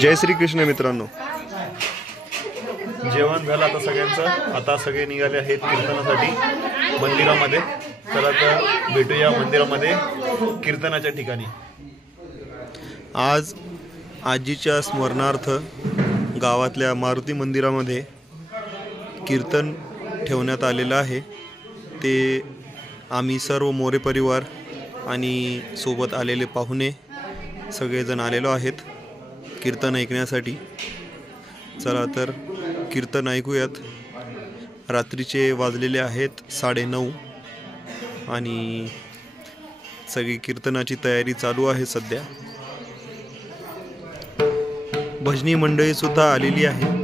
जय श्री कृष्ण मित्रांनो, जेवण झालं आता सगळ्यांचं। आता सगळे निघाले आहेत कीर्तनासाठी मंदिरामध्ये। चला तर भेटूया मंदिरामध्ये कीर्तनाच्या ठिकाणी। आज आजीच्या स्मरणार्थ गावातल्या मारुती मंदिरामध्ये कीर्तन ठेवण्यात आलेलं आहे। ते आम्ही सर्व मोरे परिवार आणि सोबत आलेले पाहुणे सगळेजण आलेलो आहेत कीर्तन ऐकण्यासाठी। चला तर कीर्तन ऐकूयात। रात्रीचे वाजलेले आहेत 9:30 आणि सगळी कीर्तनाची तयारी चालू आहे सध्या। भजनी मंडळी सुद्धा आलेली आहे।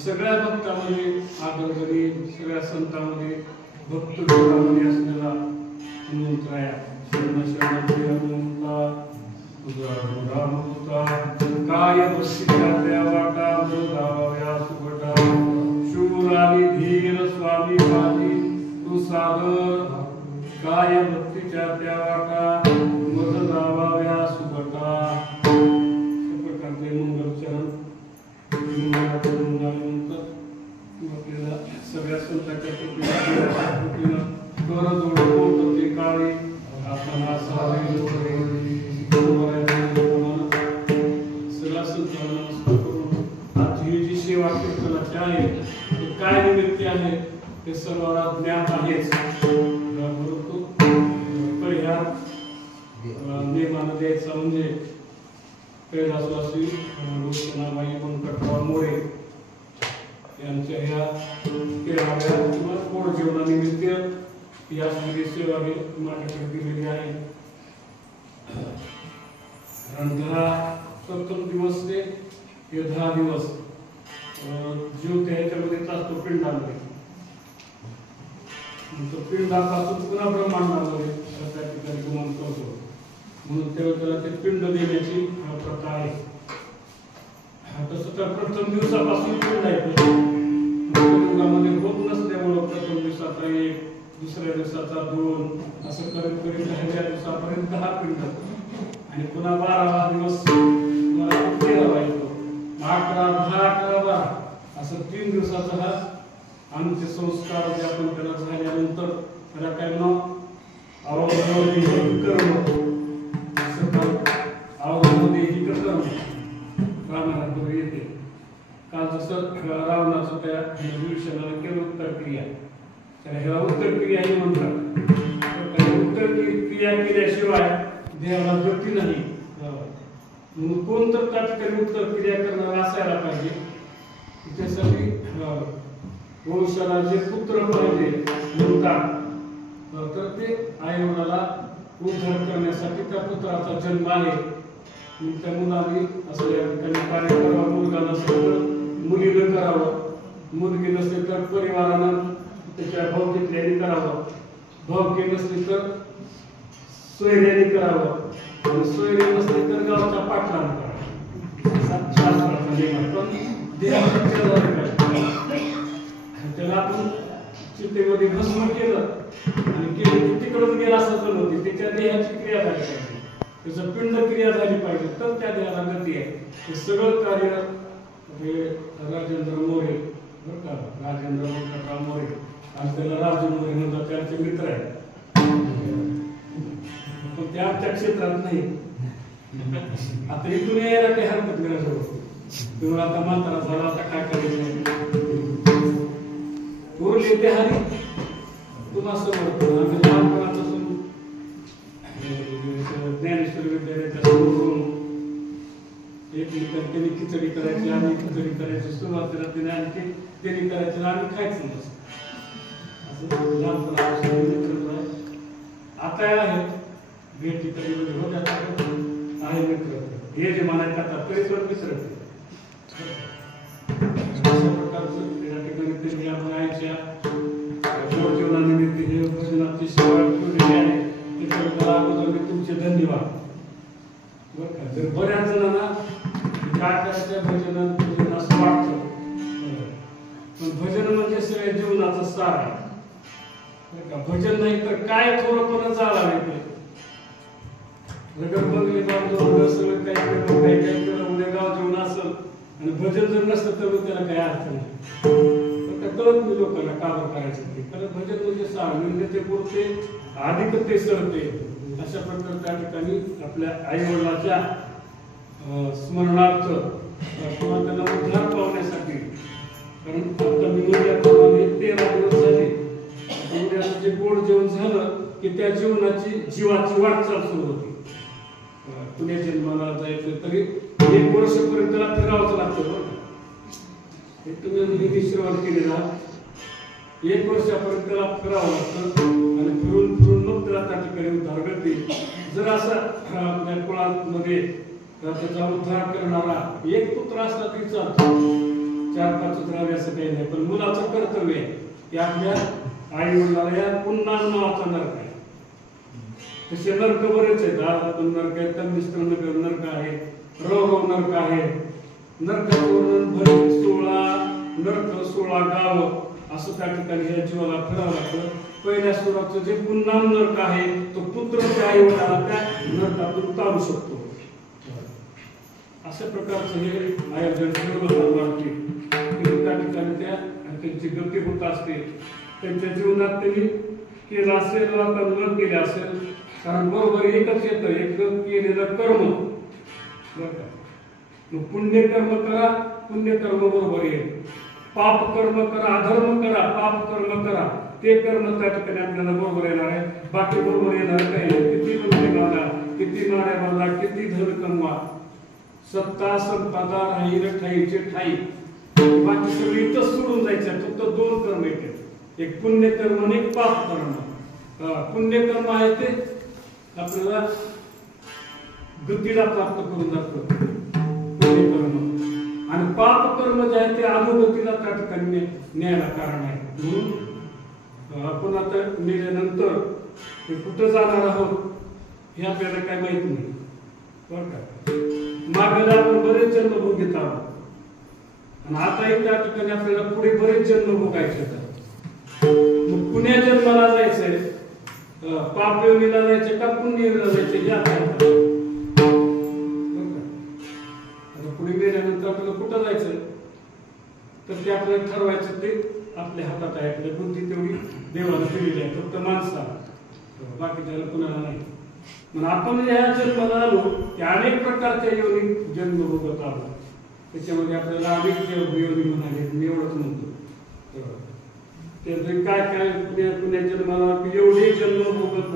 सगळ्या भक्तांमध्ये आदर करी सगळ्या संतांमध्ये भक्त जोरामध्ये असलेला हनुमंतराया शरण शरण हनुमंता उदाहरणता काय भक्तीच्या त्या वाटा दाव्या सुभटा शूर आणि धीर स्वामी पाठी तू सादर काय भक्तीच्या त्या वाटा मध दाव्या सुभटा प्रकारचे मंगलचरण आपल्याला सगळ्या संतांच्या कृपेनं कर जोडून ते काळी आपण सगळ्या संतांना नमस्कार करून आजची जी सेवा कीर्तनाची आहे ते काय निमित्त आहे ते सर्वांना ज्ञात आहेच परंतु परिहार नियमानं द्यायचा म्हणजे कैलासवासी लोचनाबाई व्यंकटराव मोरे यांच्या ह्या केळाव्या किंवा पोट जेवणानिमित्त या सेवा माझ्याकडे दिलेली आहे. प्रथम दिवस ते 10 दिवस जीव त्याच्यामध्येच असतो पिंडामध्ये. पिंडापासून पुन्हा ब्रह्मांडामध्ये त्या ठिकाणी गमन करतो म्हणून त्याला ते पिंड देण्याची प्रथा आहे. तसं तर प्रथम दिवसापासून पिंड आहे युगामध्ये होत नसल्यामुळं प्रथम दिवसाचा 1, दुसऱ्या दिवसाचा 2 असं करत करीत 10व्या दिवसापर्यंत 10 पिंड आणि पुन्हा 12वा दिवस 13वा येतो. 11, 10, 11, 12 असं 3 दिवसाचा हा अंत्यसंस्कार जे आपण त्याला झाल्यानंतर त्याला काय नाव औरंगाबादी कर्म असं औरंगाबादी ही कर्म रामायणात येते. काल जसं रावणाचं त्या विभीषणाला केलं उत्तर क्रिया, त्याला ह्याला उत्तर क्रिया ही म्हणतात. उत्तर क्रिया केल्याशिवाय देवाला गती नाही. म्हणून कोण तर त्या ठिकाणी उत्तर क्रिया करणारा असायला पाहिजे. त्यासाठी वंशाला जे पुत्र पाहिजे म्हणतात तर ते आई वडिलाला उद्धार करण्यासाठी त्या पुत्राचा जन्म आहे. त्या मुलाने असं या ठिकाणी कार्य करावं. मुलगा नसेल तर मुलीनं करावं, मुलगी नसेल तर परिवारानं त्याच्या भावकीतल्याने करावं, भावकी नसली तर सोयऱ्याने करावं आणि सोयरे नसले तर गावच्या पाटलानं करावं. असा शास्त्राचा नियम आहे. पण त्याला आपण चितेमध्ये भस्म केलं आणि केलं तिकडून गेला असं नव्हते. त्याच्या देहाची क्रिया झाली पाहिजे, त्याचं पिंड क्रिया झाली पाहिजे तर त्या देहाला गती आहे. हे सगळं कार्य हे राजेंद्र मोरे बरं का, राजेंद्र व्यंकटराव मोरे आणि त्याला राजू मोरे म्हणतात, त्यांचे मित्र आहेत. पण त्या आमच्या क्षेत्रात नाही. आता इथून यायला काही हरकत नाही. तेव्हा आता म्हातारा झाला, आता काय करायचं उरले ते हरी तुम्हा समोर. आम्ही लहानपणापासून ज्ञानेश्वर विद्यालयाच्या समोरून एकमेकांनी खिचडी करायची, आम्ही खिचडी करायची, सुरुवातीला तिने आणखी त्यांनी करायची, आम्ही खायचं नसतं. असं लहानपणापासून आता आहे भेटी कधी होत्या आहे मित्र हे जे म्हणायचं आता तरी पण मित्र अशा प्रकारचं त्या ठिकाणी त्यांनी आपण आईच्या जीवनानिमित्त हे भजनाची सेवा ठेवलेली आहे. त्याच्याबद्दल अगोदर मी तुमचे धन्यवाद. बरं का, जर बऱ्याच जणांना काय करायचं भजन असं वाटतं, पण भजन म्हणजे सगळ्या जीवनाचं सार आहे. भजन नाही तर काय थोडं चालावे रगत बंगले बांधून सगळं काही केलं उद्या गाव जेवण असेल आणि भजन जर नसतं तर त्याला काही अर्थ नाही. कळत मी लोकांना का करायचं ते, कारण भजन म्हणजे सार म्हणजे ते पुरते अधिक ते सरते. अशा प्रकारे त्या ठिकाणी आपल्या आई वडिलांच्या स्मरणार्थ किंवा त्यांना उद्धार पावण्यासाठी, कारण आता मी उद्याप्रमाणे 13 दिवस झाले उद्याचं जे गोड जेवण झालं की त्या जीवनाची जीवाची वाटचाल सुरू होती. पुण्या जन्माला जायचं तरी 1 वर्षपर्यंत त्याला फिरावंच लागतं. हे तुम्ही निधी श्रवण केलेला 1 वर्षापर्यंत त्याला फिरावं लागतं आणि फिरून फिरून मग त्याला त्या ठिकाणी उद्धार करते. जर असा आपल्या कुळामध्ये त्याचा उद्धार करणारा एक पुत्र असला तरी चालतो, 4-5 उतरावे असं काही नाही. पण मुलाचं कर्तव्य आहे की आपल्या आई वडिलाला या पुन्हा नावाचा नरक आहे. तसे नरक बरेच आहेत. आरातून नरक आहे, तन्मिश्र नरक आहे, रव नरक आहे. नरकाचं वर्णन भरपूर 16 नरक 16 गाव असं त्या ठिकाणी या जीवाला फिरावं लागतं. पहिल्या सुराचं जे पुन्हा नरक आहे तो पुत्र त्या आई वडिलाला त्या नरकातून काढू शकतो. अशा प्रकारचं हे आयोजन ठेवलं त्या ठिकाणी त्यांची गती होत असते. त्यांच्या जीवनात त्यांनी केलं असेल आता न केले असेल, कारण बरोबर एकच येतं, एक केलेलं कर्म. मग पुण्यकर्म करा, पुण्यकर्म बरोबर येईल. पाप कर्म करा, अधर्म करा, पाप कर्म करा, ते कर्म त्या ठिकाणी आपल्याला बरोबर येणार आहे. बाकी बरोबर येणार काही नाही. किती मंदिर बांधा, किती नाड्या बांधा, किती धन कमवा, सत्ता संपदा राहील ठाईचे ठाई, बाकी सगळी इथंच सोडून जायचं. फक्त 2 कर्म येते, एक पुण्यकर्म आणि एक पाप कर्म. पुण्यकर्म आहे ते आपल्याला गतीला प्राप्त करून जातं पुण्यकर्म, आणि पाप कर्म जे आहे ते अधोगतीला त्या ठिकाणी न्यायला कारण आहे. म्हणून आपण आता मेल्यानंतर कुठं जाणार आहोत हे आपल्याला काय माहित नाही. बरं का, मागेला आपण बरेच जन्म भोगीत आहोत आणि आताही त्या ठिकाणी आपल्याला पुढे बरेच जन्म भोगायचे आहेत. मग पुण्या जन्माला जायचंय, पाप योनीला जायचंय का पुण्य योनीला जायचंय हे आता पुढे गेल्यानंतर आपल्याला कुठं जायचं तर ते आपल्याला ठरवायचं, ते आपल्या हातात आहे. आपल्या बुद्धी तेवढी देवाला दिलेली आहे, फक्त माणसाला, बाकीच्याला कुणाला नाही. म्हणून आपण ह्या जन्माला आलो की अनेक प्रकारच्या योनी जन्म भोगत आलो. त्याच्यामध्ये आपल्याला अनेक योनी म्हणाले, मी एवढंच म्हणतो. ते काय काय पुण्या जन्माला एवढे जन्म भोगत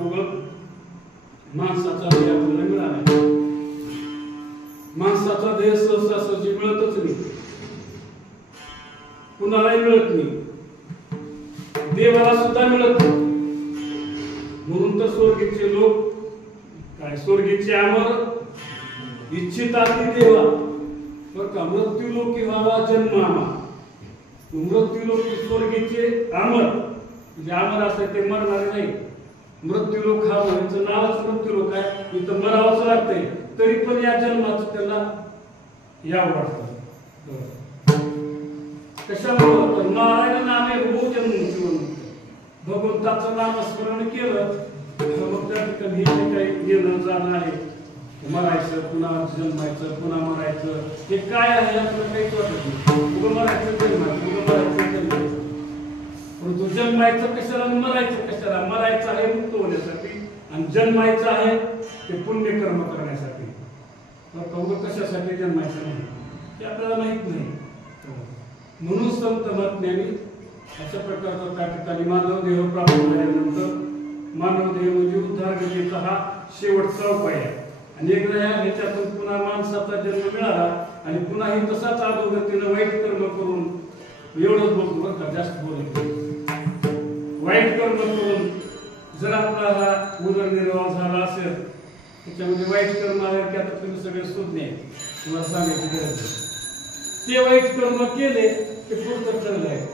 माणसाचा देह आपल्याला मिळाला. माणसाचा देह सहजासहजी मिळतच नाही, कुणालाही मिळत नाही, देवाला सुद्धा मिळत नाही. म्हणून तर स्वर्गीचे लोक काय, स्वर्गीचे अमर इच्छितात देवा बर का, मृत्यू लोकी व्हावा जन्म आम्हा. मृत्यू लोकी स्वर्गीचे अमर म्हणजे अमर असं ते मरणारे नाही. मृत्यू लोक हा यांचं नावच मृत्यू लोक आहे, इथं मरावंच लागतंय, तरी पण या जन्माचं त्याला यावं वाटतं. कशामुळे नारायण नामे हो जन्म जीवन, भगवंताचं नामस्मरण केलं मग त्या ठिकाणी हे जे काही येणं जाणं आहे, मरायचं पुन्हा जन्मायचं पुन्हा मरायचं, हे काय आहे आपल्याला काहीच वाटत नाही. उगं मरायचं जन्मायचं, उगं मरायचं जन्मायचं. परंतु जन्मायचं कशाला, मरायचं कशाला? मरायचं आहे मुक्त होण्यासाठी आणि जन्मायचं आहे ते पुण्यकर्म करण्यासाठी. उगं कशासाठी जन्मायचं नाही ते आपल्याला माहित नाही. म्हणून संत महात्म्यांनी अशा प्रकारचा त्या ठिकाणी मानव देह प्राप्त झाल्यानंतर, मानव देह म्हणजे उद्धार गतीचा हा शेवटचा उपाय आहे. आणि एकदा ह्याच्यातून पुन्हा माणसाचा जन्म मिळाला आणि पुन्हा ही तसाच अधोगतीनं वाईट कर्म करून, एवढंच बोलतो बरं का, जास्त बोलतो, वाईट कर्म करून जर आपला हा उदरनिर्वाह झाला असेल, त्याच्यामध्ये वाईट कर्म आले की आता तुम्ही सगळे सुज्ञ तुम्हाला सांगायची गरज नाही. ते वाईट कर्म केले ते पुढचं ठरलं आहे.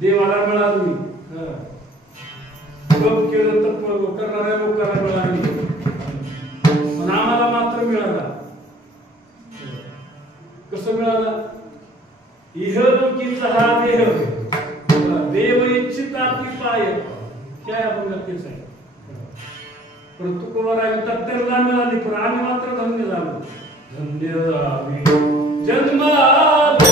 देवाला मिळाली, जप केलं तर करणाऱ्या लोकांना मिळाली, पण आम्हाला मात्र मिळाला. कसं मिळाला? इहलोकीचा हा देह देव इच्छिता पाय, काय आपण नक्कीच आहे. परंतु कुमारांना त्यांना मिळाली, पण आम्ही मात्र धन्य झालो. धन्य आम्ही जन्मालो.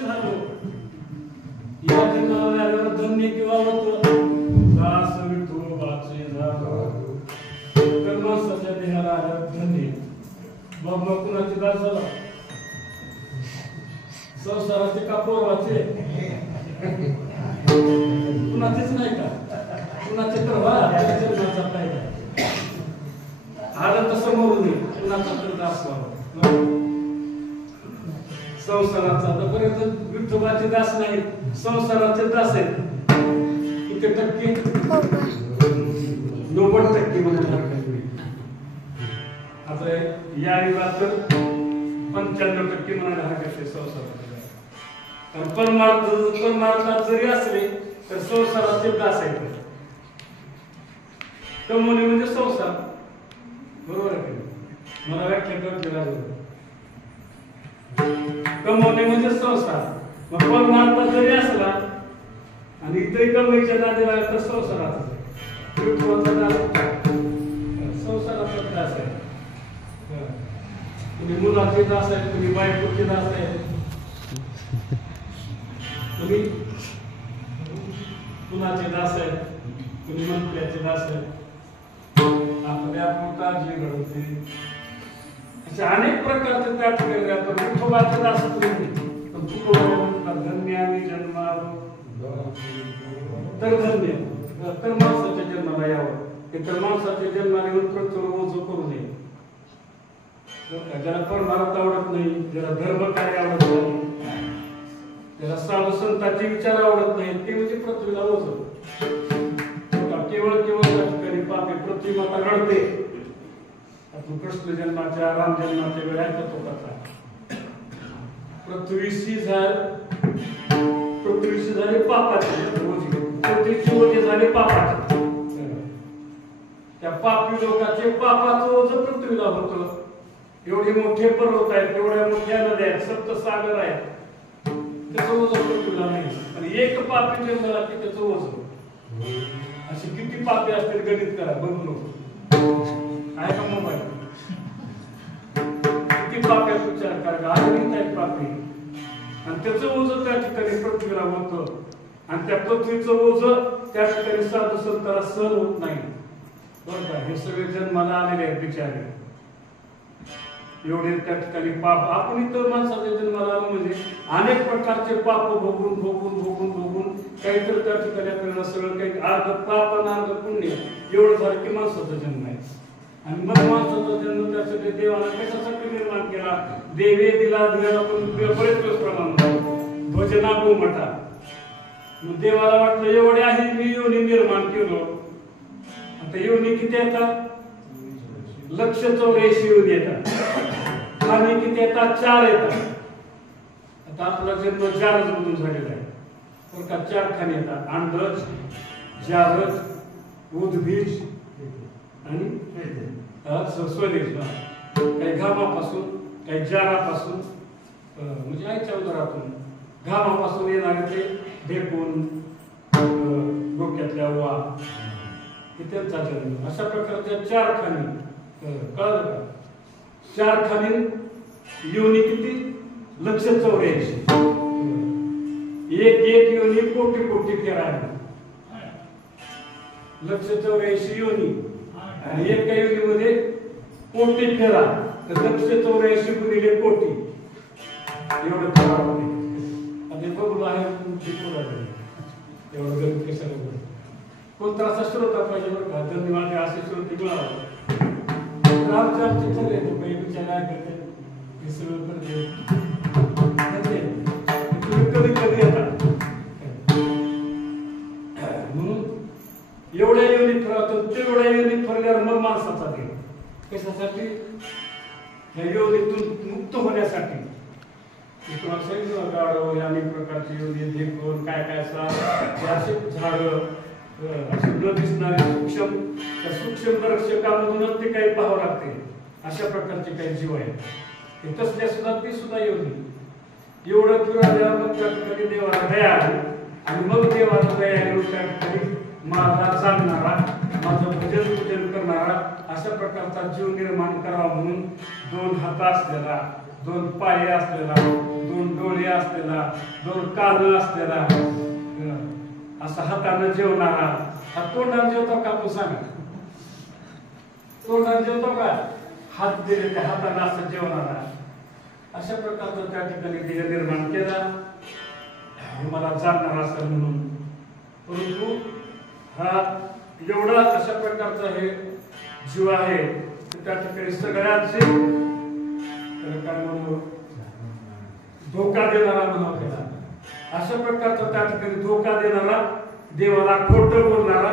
झालो या जन्माला धन्य किंवा होतं दास विठोबाचे झालो तर माणसाच्या देहाला धन्य मग कुणाचे दास झाला संसाराचे का पोरवाचे कुणाचेच नाही का कुणाचे तर जन्माचा फायदा आलं तर समोर नाही कुणाचा तर दास व्हावा संसाराचा तोपर्यंत विठोबाचे दास नाही संसाराचे दास आहेत किती टक्के 90% म्हणायला आता या युगात तर 95% म्हणायला हरकत आहे संसाराचे दास परमार्थात जरी असले तर संसाराचे दास आहेत कमवणे म्हणजे संसार बरोबर आहे मला व्याख्या करते लागेल कमवणे म्हणजे संसार मग परमार्थ जरी असला आणि इतरही कमवायच्या नादी लागला तर संसाराचा संसाराचा दास आहे तुम्ही मुलाचे दास आहे तुम्ही बायकोचे दास आहे तुम्ही कुणाचे दास आहे तुम्ही मंत्र्याचे दास आहे आपल्या पोटात जी घडवते असे अनेक प्रकारचे त्या ठिकाणी आपण विठोबाचे दास धन्य आम्ही जन्मालो तर धन्य तर माणसाच्या जन्माला यावं तर माणसाच्या जन्माला येऊन प्रथम ओझं करू नये ज्याला परमार्थ आवडत नाही ज्याला धर्म कार्य आवडत नाही ज्याला साधू संतांचे विचार आवडत नाही ते म्हणजे पृथ्वीला ओझं केवळ केवळ त्या ठिकाणी पापी पृथ्वी माता घडते कृष्ण जन्माच्या राम जन्माच्या वेळ ऐकतो कथा पृथ्वीशी झाले पापाचे पृथ्वीची ओझे झाले पापाचे त्या पापी लोकांचे पापाचं ओझं पृथ्वीला होतं एवढे मोठे पर्वत आहेत एवढ्या मोठ्या नद्या आहेत सप्तसागर आहेत त्याचं ओझं पृथ्वीला नाही आणि एक पापी जन्माला की त्याचं ओझं असे किती पापी असतील गणित करा बघू नको आहे का मोबाईल किती पाप्यात विचार करा अगणित आहेत पापी आणि त्याचं ओझं त्या ठिकाणी पृथ्वीला होतं आणि त्या पृथ्वीचं ओझं त्या ठिकाणी साधू संतांना सहन होत नाही बरं का हे सगळे जन्माला आलेले आहेत बिचारे एवढे त्या ठिकाणी पाप आपण इतर माणसाच्या जन्माला आलो म्हणजे अनेक प्रकारचे पाप भोगून काहीतरी त्या ठिकाणी आपल्याला सगळं काही अर्ध पाप आणि अर्ध पुण्य एवढं झालं की माणसाचा जन्म आहे आणि मग माणसाचा जन्म त्यासाठी देवाला कशासाठी निर्माण केला देवे दिला पण बरेच दिवस प्रमाण भजना गोमठा मग देवाला वाटलं एवढे आहे मी योनी निर्माण केलो आता योनी किती येतात 184 योनी येतात खाणी किती येतात 4 येतात आता आपला जन्म 4 मधून झालेला आहे तर का 4 खाणी येतात अंडज जारज उद्भिज आणि स्वदेश काही घामापासून काही जारापासून म्हणजे आईच्या उदरातून घामापासून येणारे ते ढेकून डोक्यातल्या वा हे त्यांचा जन्म अशा प्रकारच्या 4 खाणी कळलं का 4 खाणी योनी किती 184 एक योनी कोटी फेरा आहे 184 योनी आणि एका योनीमध्ये कोटी फेरा तर 184 गुणिले कोटी एवढं करावं आणि बघू आहे एवढं गणित कशाला बोलतो कोणता असा श्रोता पाहिजे बरं का धन्यवाद असे श्रोते मिळावं रामचंद्र ठरले तो काही विचार करते हे सगळं करते तुम्ही कधी येतात म्हणून एवढ्या योनी फिरवतो तेवढ्या योनी फिरल्यावर मग माणसाचा देव कशासाठी ह्या योनीतून मुक्त होण्यासाठी तुम्हाला सांगितलं गाडव अनेक प्रकारची योनी देखून काय असे झाडं असे न दिसणारे सूक्ष्म दर्शकामधूनच ते काही पाहावं लागते अशा प्रकारचे काही जीव आहेत ते तसल्या सुद्धा ती सुद्धा योनी एवढं फिरवल्यावर मग त्या ठिकाणी देवाला दया आली आणि मग देवाला दया आली त्या ठिकाणी माझा चालणारा माझं भजन पूजन करणारा अशा प्रकारचा जीव निर्माण करावा म्हणून 2 हात असलेला 2 पाय असलेला 2 2 डोळे असलेला, 2 कान असलेला, असा हाताने जेवणारा. हा तोंडाने जेवतो का आपण सांगा? तोंडाने जेवतो का? हात दिले त्या हाताने असं जेवणारा. अशा प्रकारचा त्या ठिकाणी देह निर्माण केला मला जाणणार असेल म्हणून. परंतु हा एवढा अशा प्रकारचा हे जीव आहे त्या ठिकाणी सगळ्यांचे काय म्हणू धोका देणारा म्हणावा केला. अशा प्रकारचा त्या ठिकाणी धोका देणारा, देवाला खोटं बोलणारा,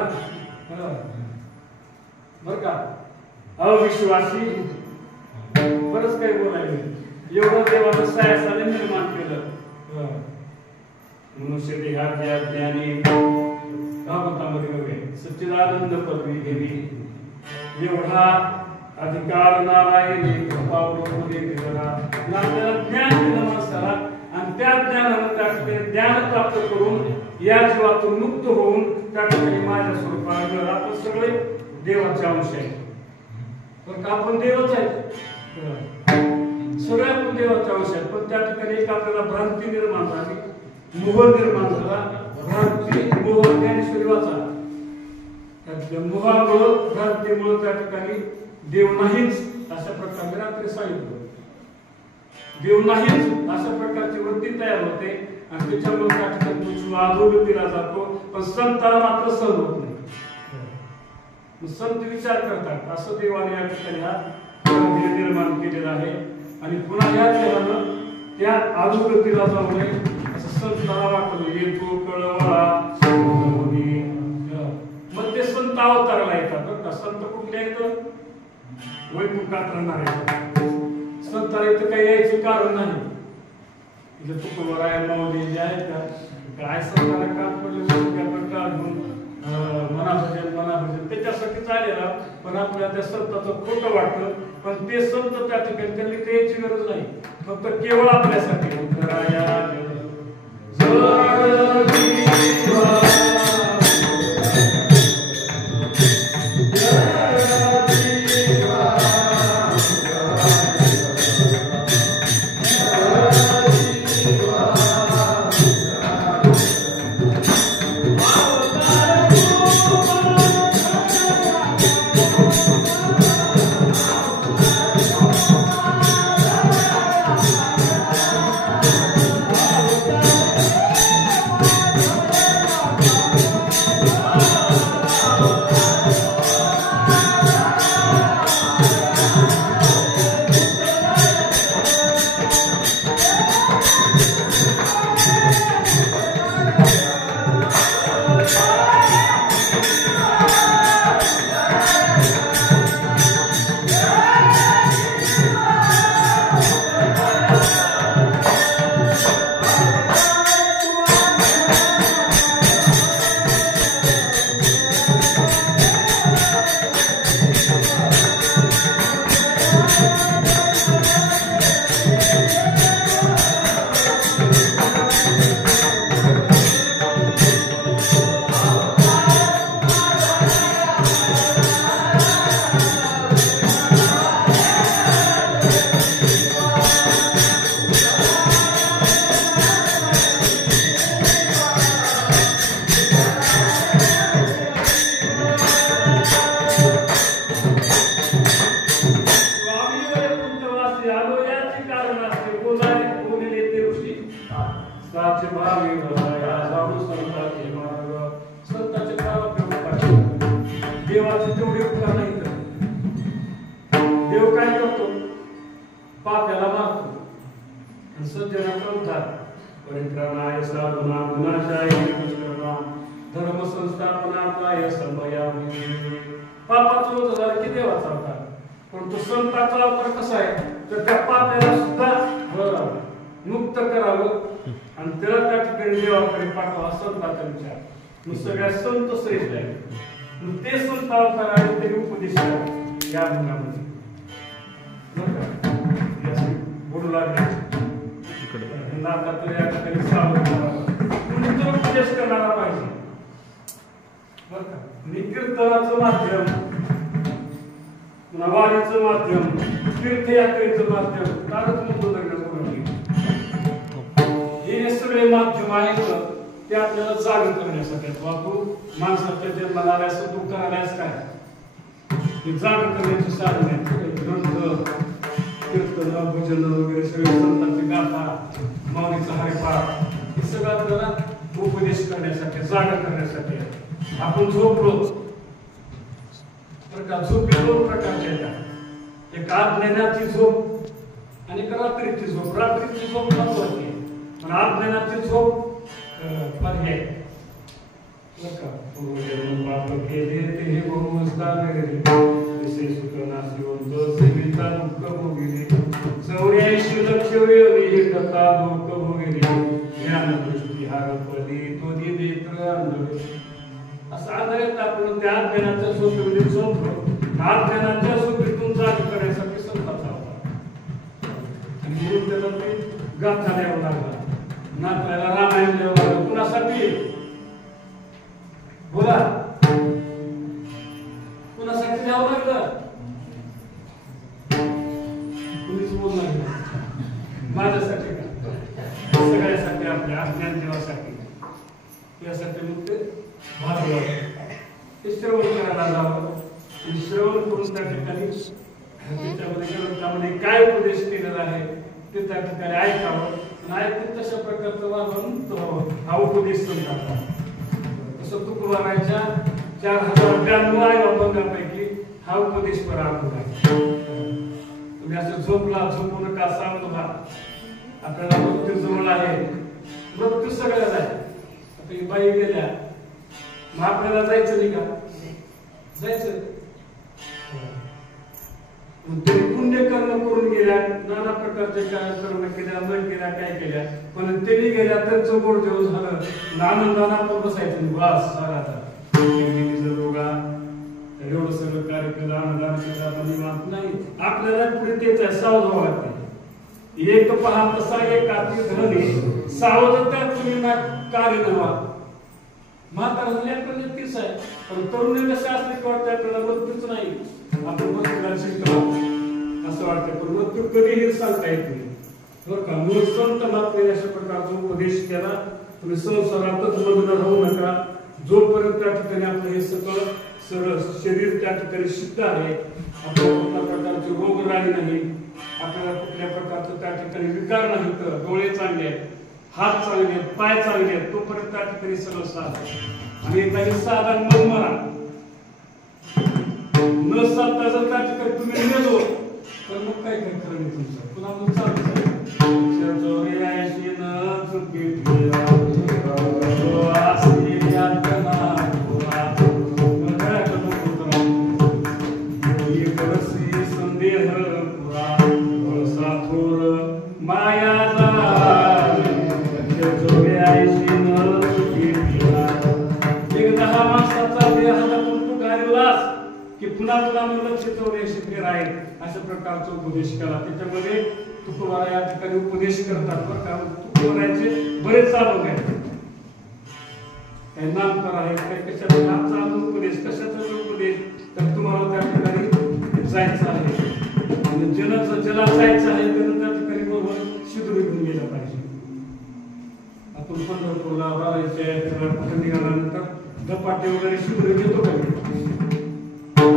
बर का, अविश्वासी, बरंच काही बोलायला. एवढं देवानं सायासाने निर्माण केलं. मनुष्य देहात ज्ञानी भागवतामध्ये वगैरे सच्चिदानंद पदवी देवी एवढा अधिकार नारायणी कृपावलोकने दिलेला. आपल्याला ज्ञान दिलं माणसाला आणि त्या ज्ञानानं त्या ठिकाणी ज्ञान प्राप्त करून या जीवातून मुक्त होऊन त्या ठिकाणी माझ्या स्वरूपाला आपण सगळे देवाचे अंश आहे. पण आपण देवच आहे, सगळे आपण देवाचे अंश आहे. पण त्या ठिकाणी एक आपल्याला भ्रांती निर्माण झाली, मोह निर्माण झाला. भ्रांती मोह ज्ञानेश्वरी वाचा. त्या मोहामुळं भ्रांतीमुळं त्या ठिकाणी देव नाहीच अशा प्रकारे रात्री सांगितलं. देव नाहीच अशा प्रकारची वृत्ती तयार होते आणि त्याच्यामुळे त्या ठिकाणी जीव अधोगतीला जातो. पण संताला मात्र सहन होत नाही. संत विचार करतात असं देवाने या ठिकाणी हा देह निर्माण केलेला आहे. आणि पुन्हा या देवानं त्या अधोगतीला जाऊ नये असं संताला वाटलं. येतो कळवा मग ते संत अवताराला येतात. बरं का, संत कुठले आहेत? वैकुंठात राहणार आहेत. संताला इथं काही यायचं कारण नाही. इथं तुकोबराय माऊली जे आहेत का काय संताला काम पडलं काढून मनाभजन त्याच्यासाठी चालेला. पण आपल्याला त्या संताचं खोटं वाटतं. पण ते संत त्या ठिकाणी त्यांनी यायची गरज नाही. फक्त केवळ आपल्यासाठी सगळ्या संत श्रेष्ठ आहेत. ते संत अवताराने ते उपदेश या भागामध्ये बोलू लागले. उपदेश करणारा पाहिजे. बरं का, कीर्तनाचं माध्यम, वारीचं माध्यम, तीर्थयात्रेचं माध्यम, तारच मुक्त लग्न हे सगळे माध्यम आहेत ते आपल्याला जाग करण्यासाठी. बापू माणसाच्या जन्माला आल्यास तू करायलास काय, हे जाग करण्याची साधन आहेत. ग्रंथ, कीर्तन, भजन वगैरे सगळे संतांची गाथा, मौनीचा हरिपाठ, हे सगळं आपल्याला उपदेश करण्यासाठी, जागा करण्यासाठी. आपण झोपलो झोपे दोन प्रकारच्या आहेत. एक आज्ञानाची झोप आणि एक रात्रीची झोप. रात्रीची झोप महत्वाची आहे, पण आज्ञानाची झोप पर्याय. बाप केले ते बहुमस्तार सेविता दुःख भोगिले 84 लक्ष वेळी कथा दुःख भोगिले ज्ञान दृष्टी हारपदी तो नेत्र अंधळे. असं आधारित आपण त्या ज्ञानाच्या झोपेमध्ये झोपलो. ज्ञानाच्या झोपेतून जाग करण्यासाठी संताचा होता आणि म्हणून त्याला ते गाथा द्यावं लागला, नाथाला रामायण द्यावं लागलं. कुणासाठी बोला, कुणासाठी द्यावं लागलं? कुणीच बोलणार नाही. माझ्यासाठी का? सगळ्यासाठी, आपल्या अज्ञान देवासाठी. यासाठी मग ते श्रवण करायला जावं. श्रवण करून त्या ठिकाणी त्याच्यामध्ये ग्रंथामध्ये काय उपदेश केलेला आहे ते त्या ठिकाणी ऐकावं. ऐकून तशा प्रकारचं वागून हा उपदेश समजा. तसं तुकोबाराच्या 4092 अभंगापैकी हा उपदेश पराभूत आहे. तुम्ही असं झोपू नका, सांगू नका. आपल्याला मृत्यू जवळ आहे, मृत्यू सगळ्याच आहे. आता ही बाई गेल्या, मग आपल्याला जायचं नाही का? जायचं. त्यांनी पुण्य कर्म करून गेल्या, नाना प्रकारचे काय कर्म केल्या, न केल्या, काय केल्या, पण त्यांनी गेल्या त्यांचं गोड जेवण झालं, आनंदाने आपण बसायचं. बस सारा दोघा एवढं सगळं कार्य केलं, आनंदाने नाही. आपल्याला पुढे तेच आहे, सावध व्हावं लागते. एक पहा तसा एक आती धरणे सावधता तुम्ही ना कार्य नव्हा. म्हातारा तीच आहे, पण तरुण कसे असले की वाटतं आपल्याला मृत्यूच नाही, आपण मृत्यूला शिकतो असं वाटतं. पण मृत्यू कधीही सांगता येत नाही, बरं का? मूळ संत महात्म्याने अशा प्रकारचा उपदेश केला. तुम्ही संसारातच मग्न राहू नका. जोपर्यंत त्या ठिकाणी आपलं हे सगळं सरळ शरीर त्या ठिकाणी शुद्ध आहे, आपल्याला कुठल्या प्रकारचे रोग राही नाही, आपल्याला कुठल्या प्रकारचं त्या ठिकाणी विकार नाही, तर डोळे चांगले आहेत, हात चांगले आहेत, पाय चांगले आहेत, तोपर्यंत त्या ठिकाणी सगळं साध. आणि एखादी साधा मन मारा न साधता जर त्या ठिकाणी तुम्ही गेलो तर मग काय काय खरं नाही तुमचं. पुन्हा मग चालू अशा प्रकारचा उपदेश केला. त्याच्यामध्ये तुकोबारा या ठिकाणी उपदेश करतात. बरं का? तुकोबाराचे बरेच अभंग आहेत, काही नामकर आहेत, काही कशाचा आजचा उपदेश, कशाचा उपदेश, तर तुम्हाला त्या ठिकाणी जायचं आहे आणि ज्याला जायचं आहे त्यानं त्या ठिकाणी बरोबर शिदुरी घेऊन गेला पाहिजे. आपण पंढरपूरला बारायच्या निघाल्यानंतर धपाटे वगैरे शिदुरी घेतो का?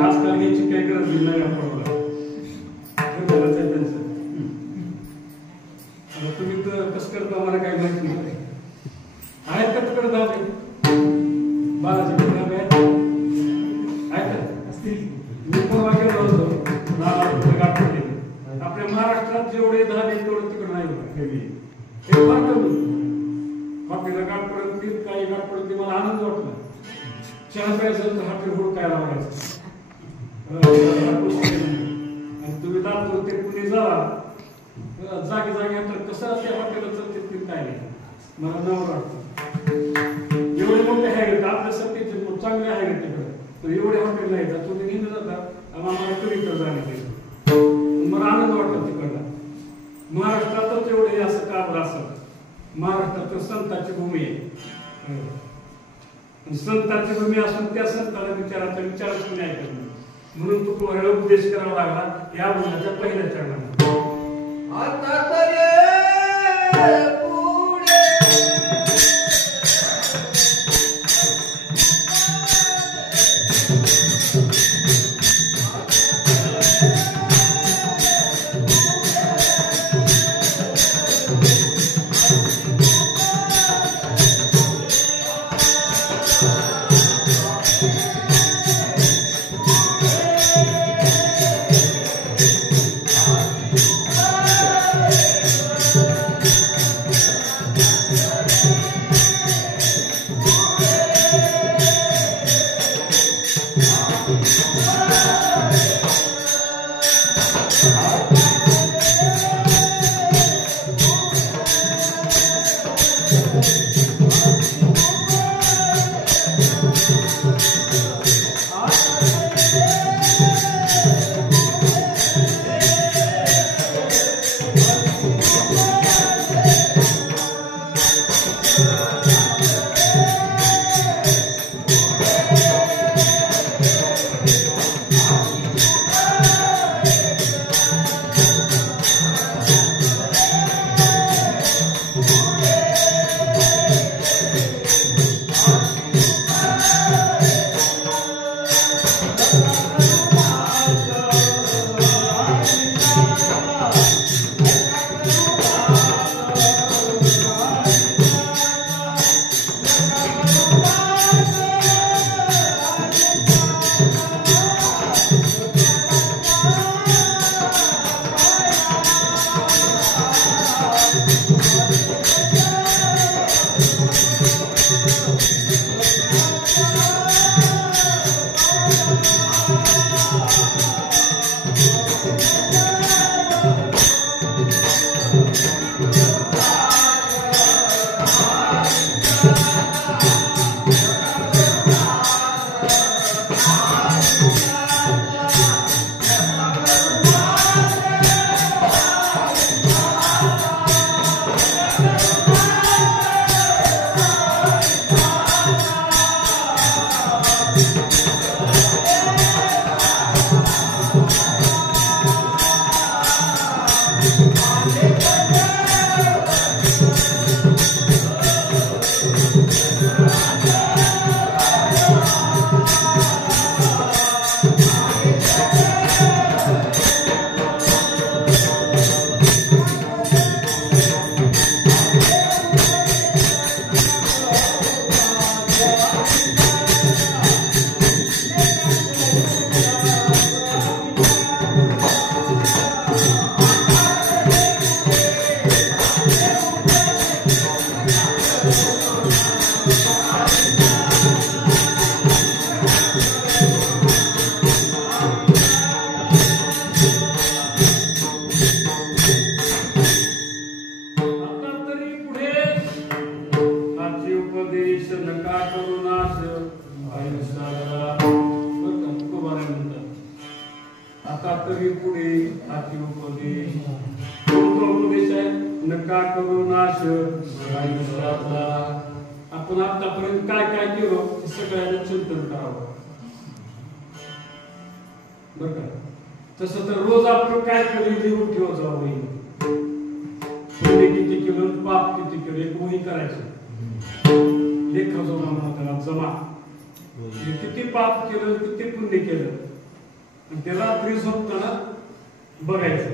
आजकाल याची काही गरज नाही आपल्याला. तुम्ही तर कसं करता मला काही माहिती नाही. आहेत का तिकडे जाऊ बालाजी मी परवा गेलो होतो आपल्या महाराष्ट्रात जेवढे झाले तेवढं तिकडे नाही. हॉटेलला गाठ पडत काही गाठ पडत मला आनंद वाटला. चहा प्यायचं हॉटेल हुड काय लावायचं. तुम्ही जातो ते पुणे जा जागे तर कसं त्या हॉटेलला चलते काय नाही. मला नवं वाटतं एवढे मोठे आहे आपल्यासाठी चांगले आहे तिकडे, तर एवढे हॉटेल नाही जात. तुम्ही निघून जातात आम्हाला कधी तर जाणे मला आनंद वाटतो तिकडला. महाराष्ट्रातच एवढे असं काम असं महाराष्ट्रात संतांची भूमी आहे. संतांची भूमी असून त्या संतांना विचाराचा विचारच कोणी ऐकत नाही. म्हणून तुकोबाराला उपदेश करावा लागला या मुलाच्या पहिल्या चरणाला. आता आता तरी पुढे हाती उपदेश, कोणता उपदेश आहे? नका करू नाश आयुष्यातला. आपण आतापर्यंत काय काय केलं हे सगळ्यांना चिंतन करावं बरं का. तसं तर रोज आपण काय केलं लिहून ठेवत जावं. पुण्य किती केलं, पाप किती केलं, एक वही करायचं. लेखा जमा म्हणतात, जमा किती पाप केलं, किती पुण्य केलं, त्याला रात्री झोपताना बघायचं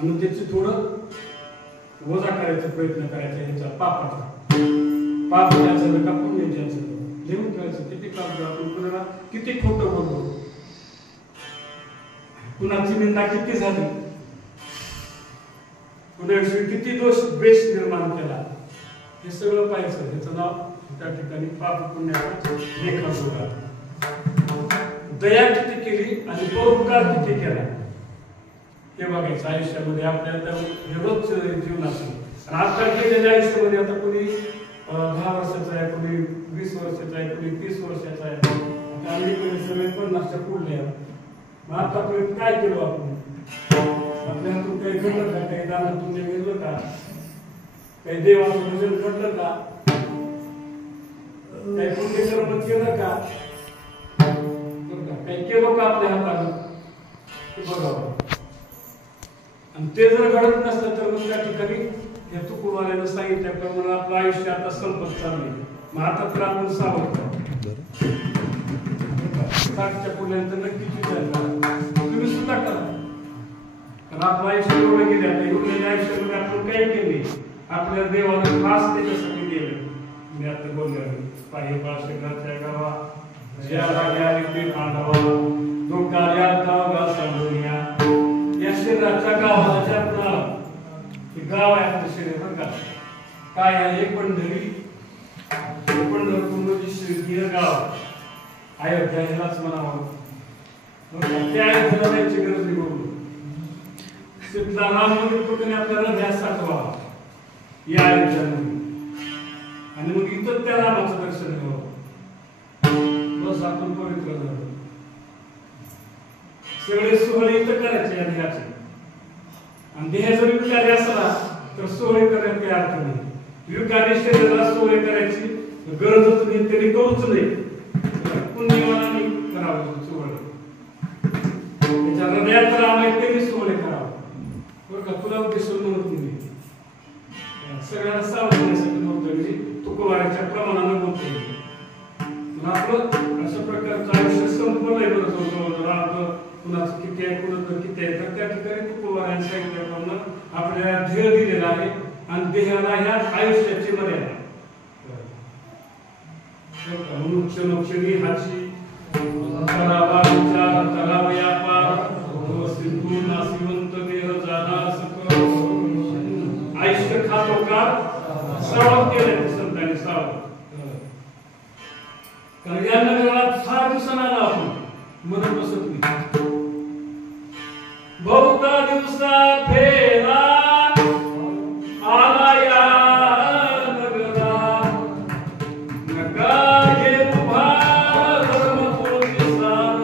आणि त्याची थोडं वजा करायचा प्रयत्न करायचा. ह्याचा पापाचा, पाप ज्याचं का पुण्य ज्याचं लिहून ठेवायचं. किती पाप आपण कुणाला किती खोटं बोललो, कुणाची निंदा किती झाली, कुणाविषयी किती दोष द्वेष निर्माण केला, हे सगळं पाहायचं. ह्याचं नाव त्या ठिकाणी पाप पुण्याचा लेखा जोडा. दया किती केली आणि परोपकार किती केला हे बघायचं आयुष्यामध्ये. आपल्याला रोज जीवन असेल आणि आता केलेल्या आयुष्यामध्ये आता कोणी 10 वर्षाचा आहे, कोणी 20 वर्षाचा आहे, कोणी 30 वर्षाचा आहे, आणि कोणी सगळे 50च्या पुढले. मग आतापर्यंत काय केलं आपण? आपल्या हातून काही घडलं का? काही दानातून गेलं का? काही देवाचं भजन घडलं का? काही पुण्यकर्म केलं का? काही केलं का आपल्या हातानं ते बघावं. आणि ते जर घडत नसलं तर मग त्या ठिकाणी हे तुकोबारानं सांगितल्याप्रमाणे आपलं आयुष्य आता संपत चालले. मग आता तर आपण सावध साठच्या पुढल्यानंतर नक्कीच विचार करा, तुम्ही सुद्धा करा. कारण आपलं आयुष्य एवढं गेले, आता एवढ्या आयुष्यामध्ये आपण काही केले, आपल्या देवानं खास त्याच्यासाठी गेलं. मी आता बोललो पाहिजे पाशेकरच्या गावा ज्या राजा ते पांडवा दुकाया गावा सांगूया. या शहराच्या गावाला जे आपलं गाव आहे, आपलं शहर बरं का, काय आहे? पंढरी, पंढरपूर श्रीय गाव अयोध्या ह्यालाच म्हणावं. त्या अयोध्येला जायची गरज नाही बघू. तिथला राम मंदिर कुठे आपल्याला ध्यास साठवा या अयोध्यामध्ये, आणि मग इथं त्या रामाचं दर्शन घ्यावं. बस आपण पवित्र झालो. सगळे सोहळे इथं करायचे या देहाचे. आणि देह जर विकारी असला तर सोहळे करण्यात काही अर्थ नाही. विकारी शरीराला सोहळे करायची गरजच नाही, तरी करूच नाही. पुण्यवानाने करावं सोहळे. त्याच्या हृदयात राम आहे तरी सोहळे करावं बरं का. तुला उद्देश म्हणत नाही, सगळ्यांना सावधानीसाठी बोलतोय, म्हणजे तुकोबाराच्या प्रमाणाने बोलतोय. आपलं अशा प्रकारचं आयुष्य संपलंय. बरं कुणाचं किती आहे, कुणाचं किती आहे, तर त्या ठिकाणी तुकोबाराने सांगितल्याप्रमाणे आपल्याला ध्येय दिलेलं आहे आणि देहाला ह्या आयुष्याची मर्यादा. म्हणून क्षणोक्षणी हाची करावा विचार, करावा व्यापार, सिंधू नासिवंत देह जाणार सक. आयुष्य खातो का सावध केलं संतांनी, सावध. कारण या नगरात 6 दिवसांना आला आपण म्हणत बसत नाही. बहुता दिवसा फेरा आला या नगरा, नका घे उभा धर्मपूर्ती सान.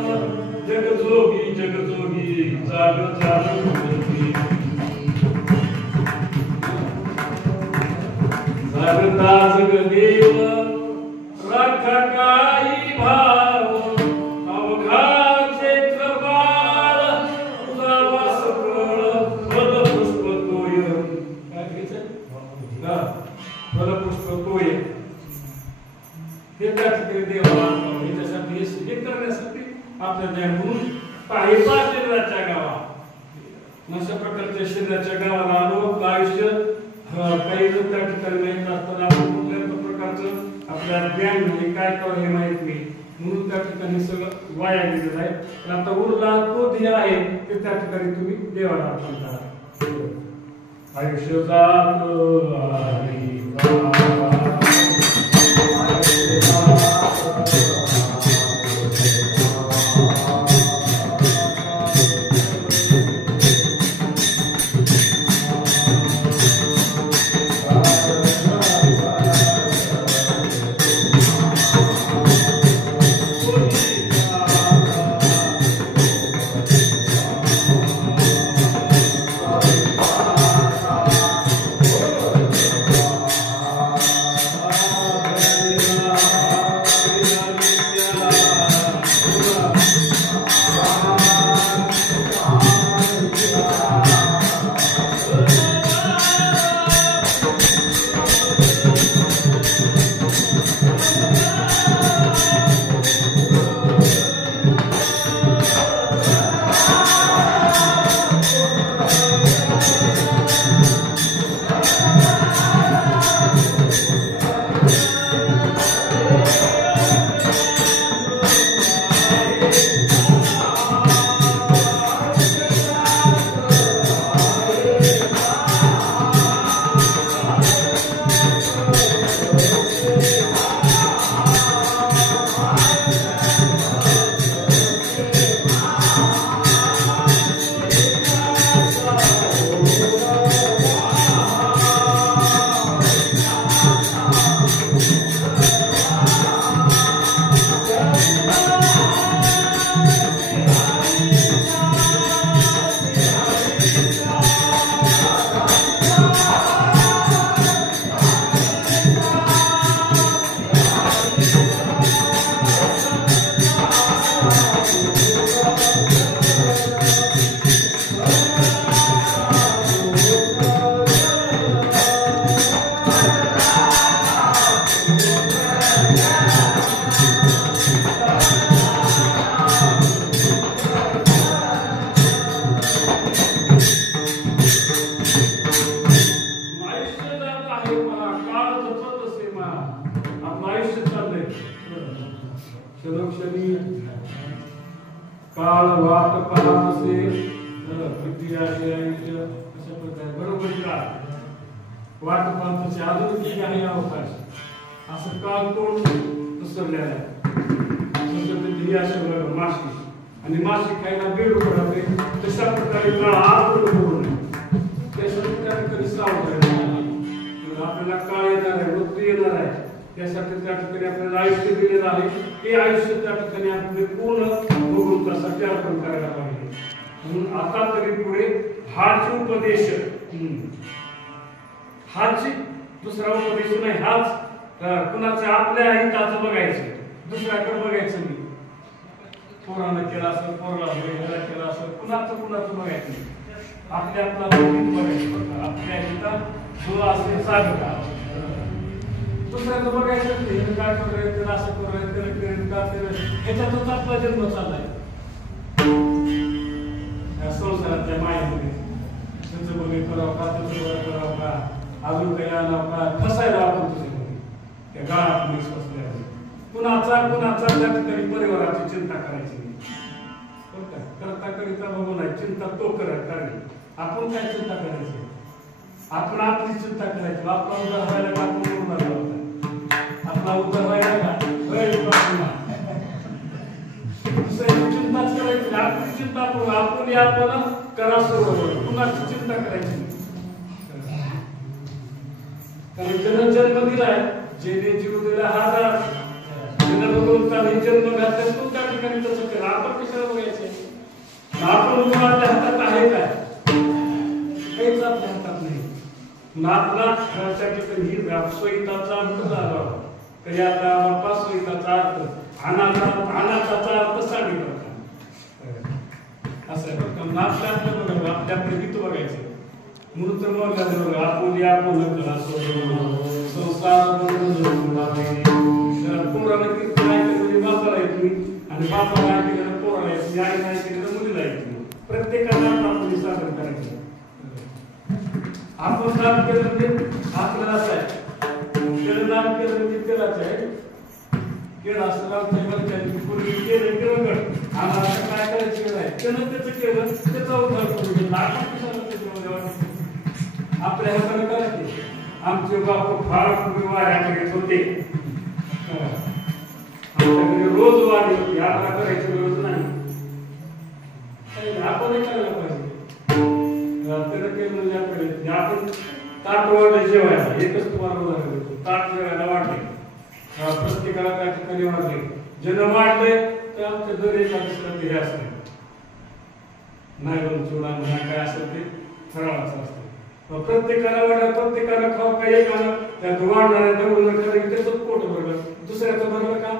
जगजोगी जगजोगी जाग जाग जोगी, जागता जगदेव राखा काही भाव. अवघा क्षेत्रपाल तुझा वास कळ, फलपुष्प तोय. काय घ्यायचं? फलपुष्प तोय. हे त्या ठिकाणी देवाला ह्याच्यासाठी हे सिद्ध करण्यासाठी आपल्याला म्हणून पाहिपा शरीराच्या गावा, अशा प्रकारच्या शरीराच्या गावाला आलो. आयुष्य काही लोक त्या ठिकाणी माहित असताना आपण कुठल्या प्रकारचं आपल्याला ज्ञान म्हणजे काय करावं हे माहित नाही, म्हणून त्या ठिकाणी सगळं वाया गेलेलं आहे. तर आता उरला तो ध्येय आहे ते त्या ठिकाणी तुम्ही देवाला अर्पण करा. आयुष्य जात काळ वाट पाहत असे बुद्धी आहे आयुष्य अशा प्रकारे बरोबर काळ वाट पाहत असे अजून किती आहे अवकाश असं काळ तोड पसरलेला आहे अशा माशी आणि माशी खायला बेड पडते तशा प्रकारे काळ आत होऊ नये त्यासाठी कधी सावध आपल्याला काळ येणार आहे मृत्यू येणार आहे त्यासाठी त्या ठिकाणी आपल्याला आयुष्य दिलेलं आहे ते आयुष्य त्या ठिकाणी आपले पूर्ण बघून त्यासाठी अर्पण करायला पाहिजे म्हणून आता तरी पुढे हाच उपदेश हाच दुसरा उपदेश नाही हाच कुणाच्या आपल्या हिताचं बघायचं दुसऱ्याकडे बघायचं नाही पोरानं केला असं पोराला केला असं कुणाचं बघायचं नाही आपल्या आपला बघायचं आपल्या हितात जो असेल सांगता दुसऱ्याचं बघायचं नाही काय करायचं असं करायचं ह्याच्यातच आपला जन्म चाललाय संसाराच्या मायेमध्ये त्याचं बघे करावं का त्याचं बघा करावं का अजून काही आणावं का फसायला आपण तुझ्यामध्ये त्या गाळात मिक्स बसल्यावर कुणाचा त्या ठिकाणी परिवाराची चिंता करायची नाही करता करिता बघू नाही चिंता तो करणे आपण काय चिंता करायची आपण आपली चिंता करायची आपला उद्धार व्हायला का आपण करून आला होता आपला उद्धार व्हायला का चिंताच करायची आपली चिंता करू आपण आपण करा सोडवलं कुणाची चिंता करायची कारण ज्यानं जन्म दिलाय जेने जीव दिला हा जन्म घातला तो त्या ठिकाणी तसं केलं आपण कशाला बघायचे आपण आपल्या हातात आहे काय काहीच आपल्या हातात नाही आपला त्या ठिकाणी ही सोयीताचा अर्थ झाला कधी आता बाप्पा सोयीताचा अर्थ अनाथाचा अर्थ सांगितला असं आपल्या बघायचं आपल्याकडे गीत बघायचं म्हणून तर मग आपण संसार पोराला कीर्तन ऐकलं बापाला येत आणि बापाला ऐकलेलं पोराला येत आई नाही केलेलं मुलीला येत प्रत्येकाला आपण सादर करायचं आपण नाम केलं म्हणजे आपल्याला असं आहे केलं नाम केलं म्हणजे केलाच आहे केलं असं रामच्या पूर्वी केलं आम्हाला काय करायचं आहे त्यानं त्याचं केलं त्याचा उद्धार करून घेतला आपण कशाला त्याच्यामध्ये वाटत आपल्या हाताने करायचे आमचे बाप फार पूर्वी वाऱ्या घेत होते रोज वारी होती आपला करायची गरज नाही आपण करायला पाहिजे म्हणजे आपण ताट वाढले जेवायला एकच तुम्हाला उदाहरण देतो ताट जेवायला वाढले प्रत्येकाला त्या ठिकाणी वाढले ज्यानं वाढले तर आमच्या दर एका दुसऱ्या हे असते नाही बन चुडा म्हणा काय असेल ते फराळाचं असतं प्रत्येकाला वाढलं प्रत्येकाला खाऊ काही एकानं त्यात वाढणाऱ्या दगडून त्याचं पोट भरलं दुसऱ्याचं भरलं का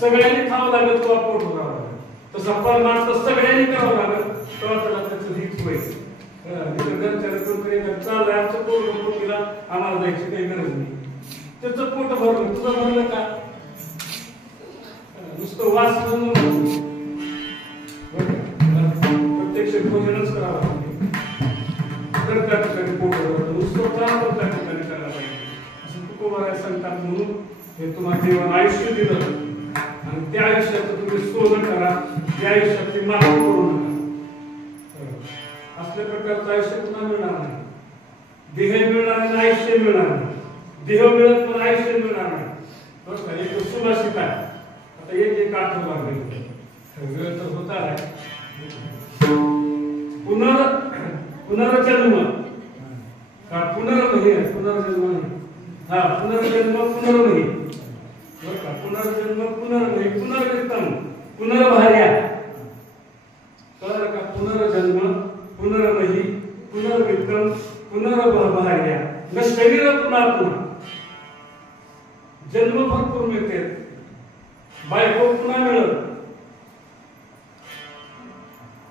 सगळ्यांनी खावं लागेल तो पोट भरावं लागेल तसा परमार्थ सगळ्यांनी करावं लागेल तेव्हा त्याला त्याचं हीच होईल चाललंय आमचं पोट तिला आम्हाला जायची काही गरज नाही त्याचं पोट भरलं तुझं भरलं का नुसतं वास प्रत्यक्ष भोजनच करावं लागेल तर त्या ठिकाणी पोट भरलं नुसतं काम पण त्या ठिकाणी करायला पाहिजे असं तुकोबाराय सांगतात म्हणून हे तुम्हाला देवानं आयुष्य दिलं आणि त्या आयुष्याचं तुम्ही सोनं करा त्या आयुष्याची मागणी करू नका असल्या प्रकारचं आयुष्य पुन्हा मिळणार नाही देह मिळणार नाही आयुष्य मिळणार नाही देह मिळत पण आयुष्य मिळणार नाही बरं का एक सुभाषित आहे आता एक आठवण लागली वेळ तर होता आहे पुनर्जन्म का पुनर्जन्म हा पुनर्जन्म पुनर्वही बरं का पुनर्जन्म पुनर्वही पुनर्वित्तम पुनर्भार्या कळलं का पुनर्जन्म पुनर्वही पुनर्वित्तम पुनर्भार्या न शरीर पुन्हा पुन्हा जन्म भरपूर मिळते बायको पुन्हा मिळत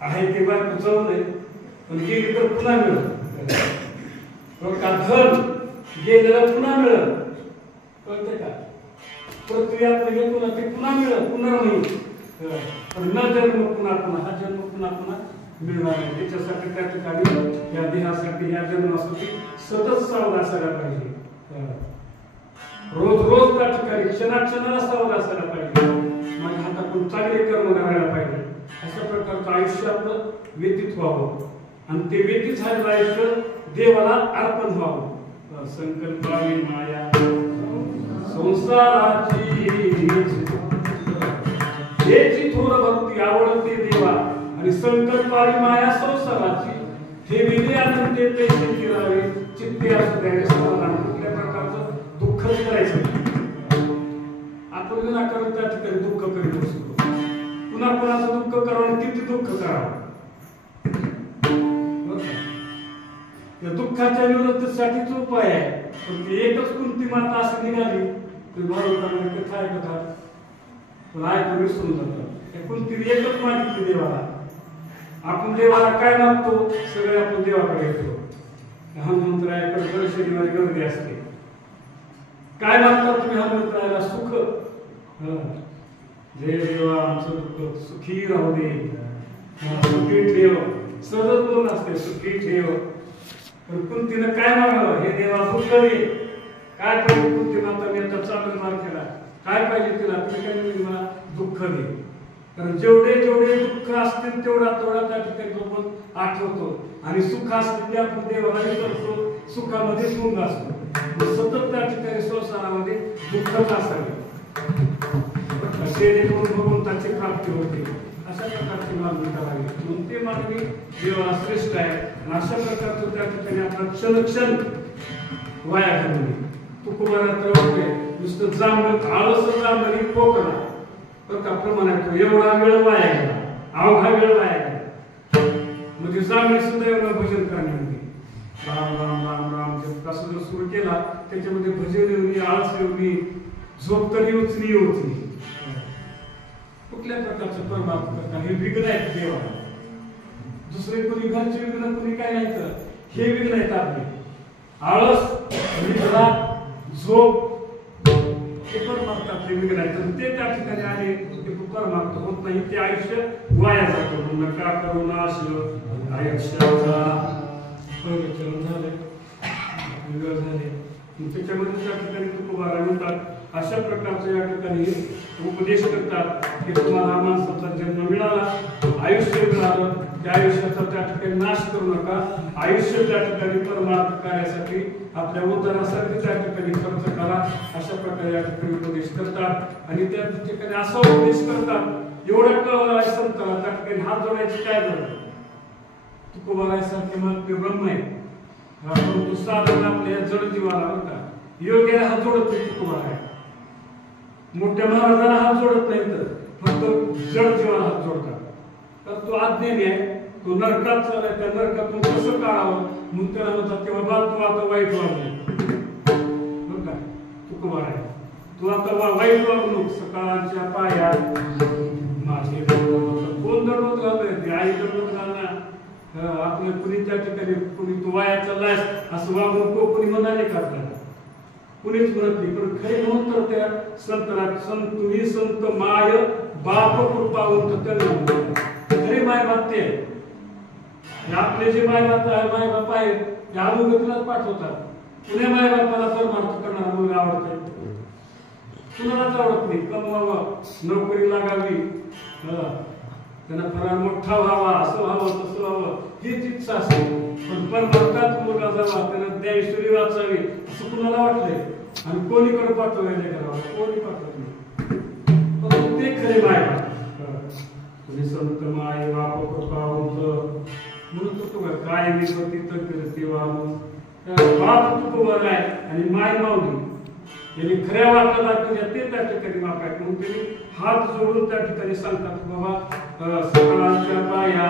आहे ते बायको जाऊ नये पण गेली तर पुन्हा मिळत का धन गेलेलं पुन्हा मिळत कळते का पृथ्वी आपलं घेतो ना ते पुन्हा मिळत पुनर्वही पण न जन्म पुन्हा पुन्हा हा जन्म पुन्हा पुन्हा मिळणार नाही त्याच्यासाठी त्या ठिकाणी या देहासाठी या जन्मासाठी सतत सावध असायला पाहिजे रोज रोज त्या ठिकाणी क्षणाक्षणाला सावध असायला पाहिजे माझ्या हातातून चांगले कर्म करायला पाहिजे अशा प्रकारचं आयुष्य आपलं व्यतीत व्हावं आणि ते व्यतीत झालेलं आयुष्य देवाला अर्पण व्हावं. संकल्पावी माया संसाराची याची थोर भक्ती आवडते देवा आणि संकल्पावी माया संसाराची हे विधी आनंद देते चिरावे चित्ते असू द्यावे समाधान. कुठल्या प्रकारचं दुःखच करायचं आपण विनाकारण त्या ठिकाणी दुःख करीत असतो. पुन्हा कुणाचं दुःख करावं किती दुःख करावं. त्या दुःखाच्या निवृत्तीसाठीच उपाय आहे. पण ती एकच कुंती माता अशी निघाली तर भारूकामध्ये कथा आहे कथा पण ऐकून विसरून जातात. कुंतीने एकच मागितली देवाला. आपण देवाला काय मागतो सगळे आपण देवाकडे येतो. हनुमंतरायाकडे दर शनिवारी गर्दी असते. काय मागता तुम्ही हनुमंतरायाला? सुख. जय देवा आमचं दुःख सुखी राहू दे, सुखी ठेव. सहज बोलून असते सुखी ठेव. पण कुंतीनं काय मागावं? हे देवा दुःख दे. काय पाहिजे कुंती माता? मी आता चालून मार केला. काय पाहिजे तिला? तुम्ही काय म्हणजे मला दुःख दे. कारण जेवढे जेवढे दुःख असतील तेवढा त्या ठिकाणी आपण आठवतो आणि सुख असतील ते आपण देवाला विसरतो. सुखामध्ये गुंग असतो. सतत त्या ठिकाणी संसारामध्ये दुःखच असावे जेणेकरून भगवंताची प्राप्ती होते. अशा प्रकारची मागणी करावी. म्हणून ते मागणी देवाला श्रेष्ठ आहे. आणि अशा प्रकारचं त्या ठिकाणी आपला क्षण वाया घालवणे. तुकोबारात वाटते नुसतं जांभळ आळस जांभळी पोकळा बरं का प्रमाणात एवढा वेळ वाया गेला, अवघा वेळ वाया गेला. म्हणजे जांभळी सुद्धा एवढं भजन करण्यामध्ये राम राम राम राम कसं जर सुरू केला त्याच्यामध्ये भजन येऊनी आळस येऊनी झोप तर येऊच. कुठल्या प्रकारचं परमात्मा हे विघ्न आहेत देवाला. दुसरे कोणी घरचे विघ्न कोणी काय नाही तर हे विघ्न आहेत आपले. आळस निद्रा झोप हे परमात्माचे विघ्न आहेत. ते त्या ठिकाणी आहे ते परमात्मा होत नाही. ते आयुष्य वाया जातं. नका करू नाश आयुष्याचा झाले त्याच्यामध्ये त्या ठिकाणी तुकोबारा म्हणतात. अशा प्रकारचे या ठिकाणी उपदेश करतात की तुम्हाला माणसाचा जन्म मिळाला, आयुष्य मिळालं, त्या आयुष्याचा त्या ठिकाणी नाश करू नका. आयुष्य त्या ठिकाणी परमार्थ कार्यासाठी आपल्या उद्धारासाठी त्या ठिकाणी खर्च करा. अशा प्रकारे या ठिकाणी उपदेश करतात आणि त्या ठिकाणी असा उपदेश करतात एवढं कळलं आहे संताला त्या ठिकाणी हात जोडायची काय गरज. तुकोबारासारखे मग ते ब्रह्म आहे. परंतु साधारण आपल्या जड जीवाला होता योग्याला हात जोडत नाही. तुकोबारा आहे मोठ्या महाराजांना हात जोडत नाही तर फक्त जड जीवाला हात जोडतात. तर तो अज्ञानी आहे. तो नरकात चाललाय. त्या नरकातून कसं काढावं म्हणून त्याला म्हणतात की बाबा तू आता वाईट वागू बरं का. तुकोबारा आहे तू आता वाईट वागू नको. सकाळच्या पाया माझे कोण दंडवत घालतोय? ते आई दंडवत घालणार. आपल्या कुणी त्या ठिकाणी कुणी तू वाया चाललायस असं वागू नको कोणी म्हणाले का आपल्याला? कुणीच म्हणत नाही. पण खरे म्हणून तर त्या संत तुम्ही संत माय बाप कृपावंत त्यांना खरे माय बाप ते आपले जे माय बाप आहेत ते अनुगतीलाच पाठवतात. पुण्या माय बापाला परमार्थ करणारा मुलगा आवडतोय कुणालाच आवडत नाही. कमवावं नोकरी लागावी त्यांना फरार मोठा व्हावा असं व्हावं तसं व्हावं हीच इच्छा असते. पण परमार्थात मुलगा जावा त्यांना द्यायश्वरी वाचावी असं कुणाला वाटलंय आणि कोणीकडे पाठवायला करावं कोणी पाठवत नाही. पण ते खरे माय तुम्ही संत माय बाप कृपावंत म्हणून तो काय विपत्ती तर तेव्हा बाप तुकोबार आहे आणि माय माऊली त्यांनी खऱ्या वाटला ते त्या ठिकाणी माप आहेत. म्हणून त्यांनी हात जोडून त्या ठिकाणी सांगतात बाबा सकाळच्या पाया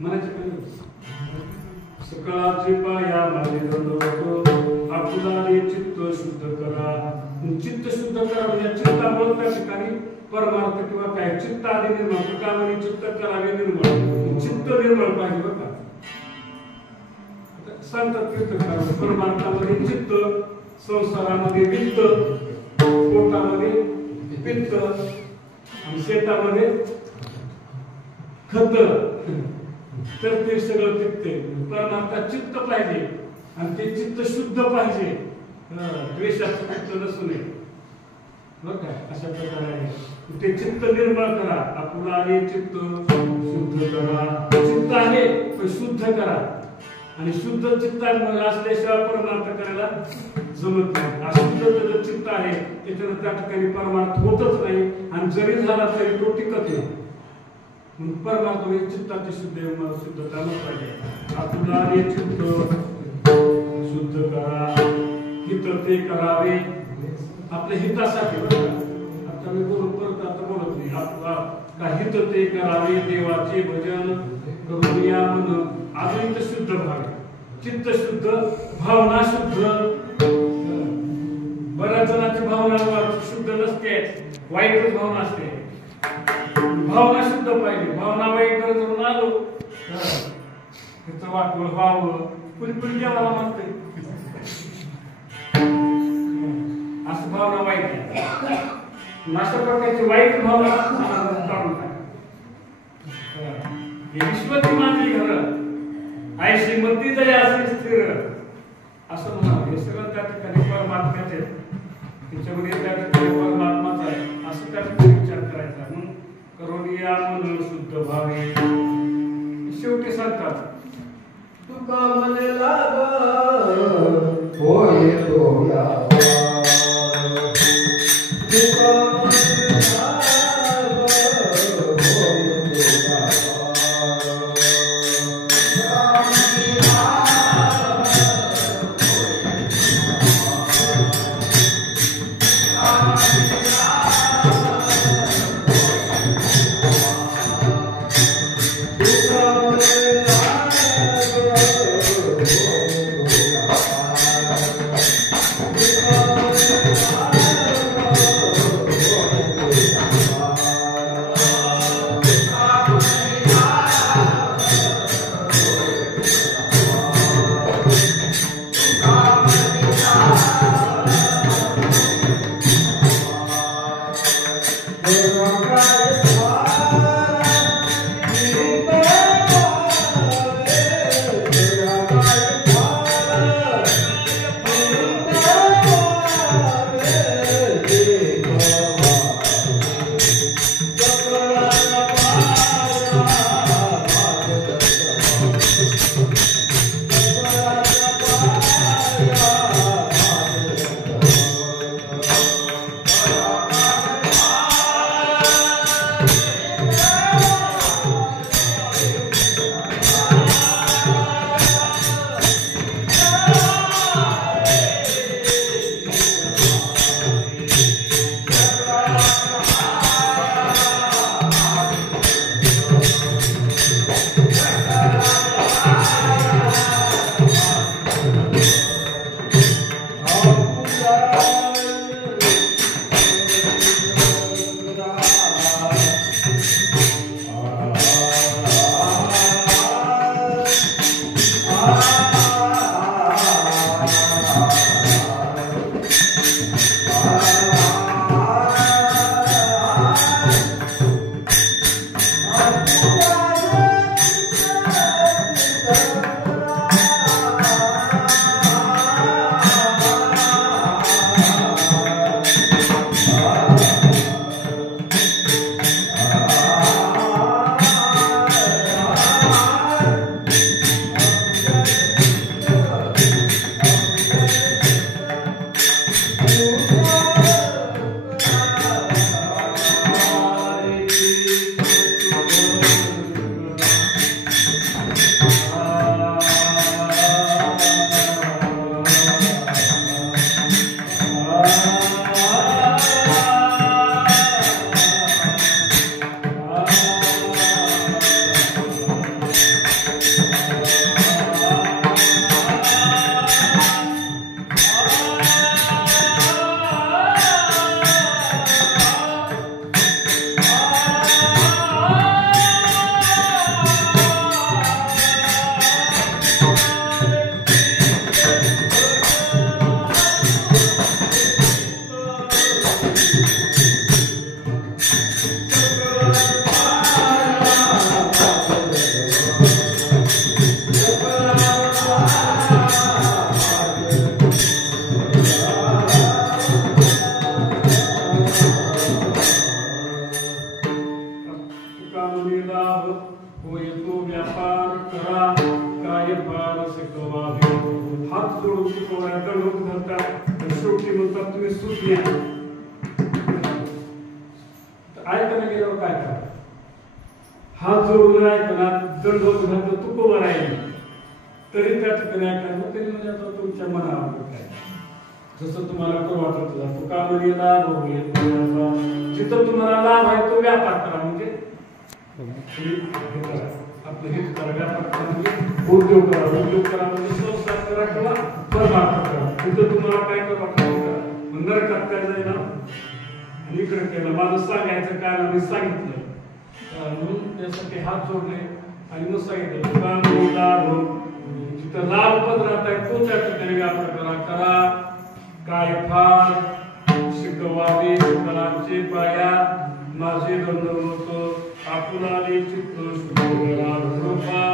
म्हणायचे सकाळची पाया माझे दंडवत आपुलाने चित्त शुद्ध करा. चित्त शुद्ध करा म्हणजे चित्तामुळे त्या ठिकाणी परमार्थ किंवा काय चित्त आधी निर्माण चित्तामध्ये चित्त करावे निर्मळ चित्त निर्मळ पाहिजे बघा. सांगतात कीर्तन परमार्थामध्ये चित्त संसारामध्ये वित्त पोटामध्ये पित्त आणि शेतामध्ये खत तर ते सगळं टिकते. परमार्थात चित्त पाहिजे आणि ते चित्त शुद्ध पाहिजे. द्वेषाचं चित्त नसू नये. बरं का, अशा प्रकारे आहे. ते चित्त निर्मळ करा, आपुलारे चित्त शुद्ध करा. चित्त आहे पण शुद्ध करा, आणि शुद्ध चित्त असल्याशिवाय परमार्थ करायला जमत नाही. अशुद्ध जर चित्त आहे त्याच्यानं त्या ठिकाणी परमार्थ होतच नाही, आणि जरी झाला तरी तो टिकत नाही. म्हणून परमार्थ म्हणजे चित्ताची शुद्धता पाहिजे. आपुलारे चित्त शुद्ध करा, हित ते करावे आपल्या हितासाठी. आता मी परत आता बोलत नाही. आपला हित ते करावे, देवाचे भजन करून या मन अजून शुद्ध व्हावे. चित्त शुद्ध, भावना शुद्ध. बऱ्याच जणांची भावना शुद्ध नसते, वाईटच भावना असते. भावना शुद्ध पाहिजे. भावना वाईट करून आलो त्याचं वाटवं व्हावं, कुणी कुणी देवाला मागतंय. असं भावना वाईट आहे. अशा प्रकारची वाईट भावना काढून टाका. विश्वती माझी घर ऐशी मती जरी असे स्थिर असं म्हणावं. हे सगळं त्या ठिकाणी परमात्म्याचे, त्याच्यामध्ये त्या ठिकाणी परमात्माच आहे असं त्या ठिकाणी विचार करायचा. म्हणून करून या मन शुद्ध व्हावे. शेवटी सांगतात तुका मने लाग होय होया दंडवत घालतात आणि शेवटी म्हणतात तुम्ही सूत घ्या. ऐकायला गेल्यावर काय करा, हात जोडून ऐकला दंडवत घालतो तू कोण राहील तरी त्या ठिकाणी ऐकायला तरी म्हणजे आता तुमच्या मनावर काय जसं तुम्हाला करू वाटत जातो का म्हणजे लाभ होईल. जिथं तुम्हाला लाभ आहे तो व्यापार करा म्हणजे आपलं हे करा, व्यापार करा म्हणजे उद्योग करा, उद्योग करा म्हणजे संस्कार करा किंवा परमार्थ करा. तिथं तुम्हाला काय करू वाटतं करा. नरकात काय जाईल आणि इकडे केलं माझं सांगायचं काय मी सांगितलं म्हणून त्यासाठी हात जोडले आणि मग सांगितलं का लाभ जिथं लाभ पण राहत आहे तो त्या ठिकाणी व्यापार करा. काय फार शिकवावे शिकणाचे पाया माझे दंडवत आपुलाले चित्त शुद्धला कृपा.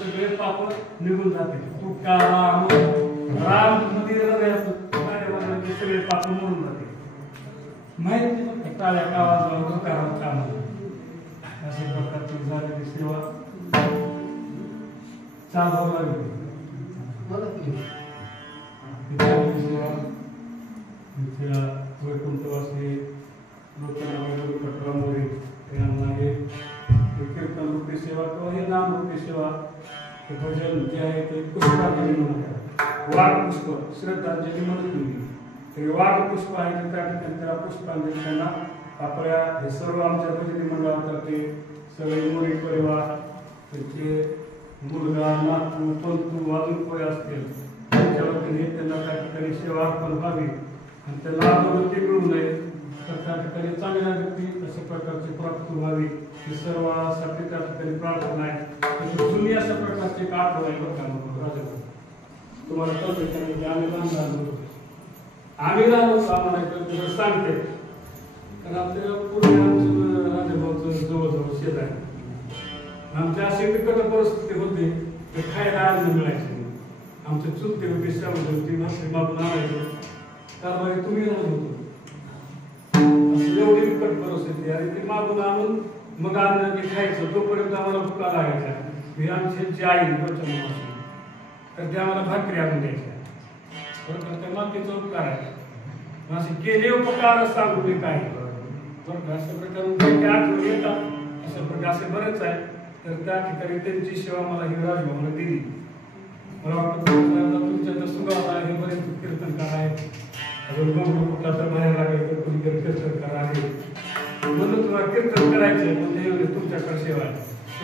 सगळे पाप निघून जाते. तुकाराम राम मध्ये सगळे पाप निघून जाते. माहिती टाळ्या गावात तुकाराम काम अशा प्रकारची झालेली सेवा चालवावी लागली. वैकुंठवासी कटरामुळे यांना हे कीर्तन रूपी सेवा किंवा हे नाम रूपी सेवा हे भजन जे आहे ते पुष्पांजली म्हणून वाढ पुष्प श्रद्धा श्रद्धांजली म्हणत नाही. तरी वाघ पुष्प आहे तर त्या ठिकाणी त्याला पुष्पांजली त्यांना आपल्या हे सर्व आमच्या भजनी मंडळात ते सगळे मोरी परिवार त्यांचे मुलगा नातू पंतू अजून कोणी असतील त्यांच्या वतीने त्यांना त्या ठिकाणी सेवा अर्पण व्हावी आणि त्याला अगोदर मिळू नये तर त्या ठिकाणी चांगल्या व्यक्ती अशा प्रकारची प्राप्ती व्हावी ही सर्वांसाठी त्या ठिकाणी प्रार्थना आहे. तुम्ही अशा प्रकारचे का आठवण राजा तुम्हाला कळतं की आम्ही लहान लहान होतो आम्ही लहान होतो आम्हाला सांगते कारण आपल्याला पूर्ण आमचं राजाभाऊचं जवळजवळ शेत आहे. आमची अशी बिकट परिस्थिती होती ते खायला अन्न मिळायचे आमचे चुलते होते श्रावण होती भाकरी मागून आणायचे कारभारी तुम्ही राहत होतो एवढी बिकट परिस्थिती आणि ते मागून आणून मग अन्न ते खायचं तोपर्यंत आम्हाला भुका लागायच्या. ही आमची आई प्रचंड तर त्या आम्हाला भाकरी आणून द्यायच्या बरोबर त्या मातीचा उपकार आहे असे केले उपकार सांगू मी काय बरोबर अशा प्रकारे काही आठवण येतात अशा प्रकारे असे बरेच आहे. तर त्या ठिकाणी त्यांची सेवा मला ही राजभाऊला दिली. मला वाटतं तुमच्या तर सुगाव आहे बरेच कीर्तनकार आहेत अजून बंगलो कुठला तर बाहेर लागेल तर कोणी कीर्तनकार आहे म्हणून तुम्हाला कीर्तन करायचं म्हणजे तुमच्याकडे सेवा आहे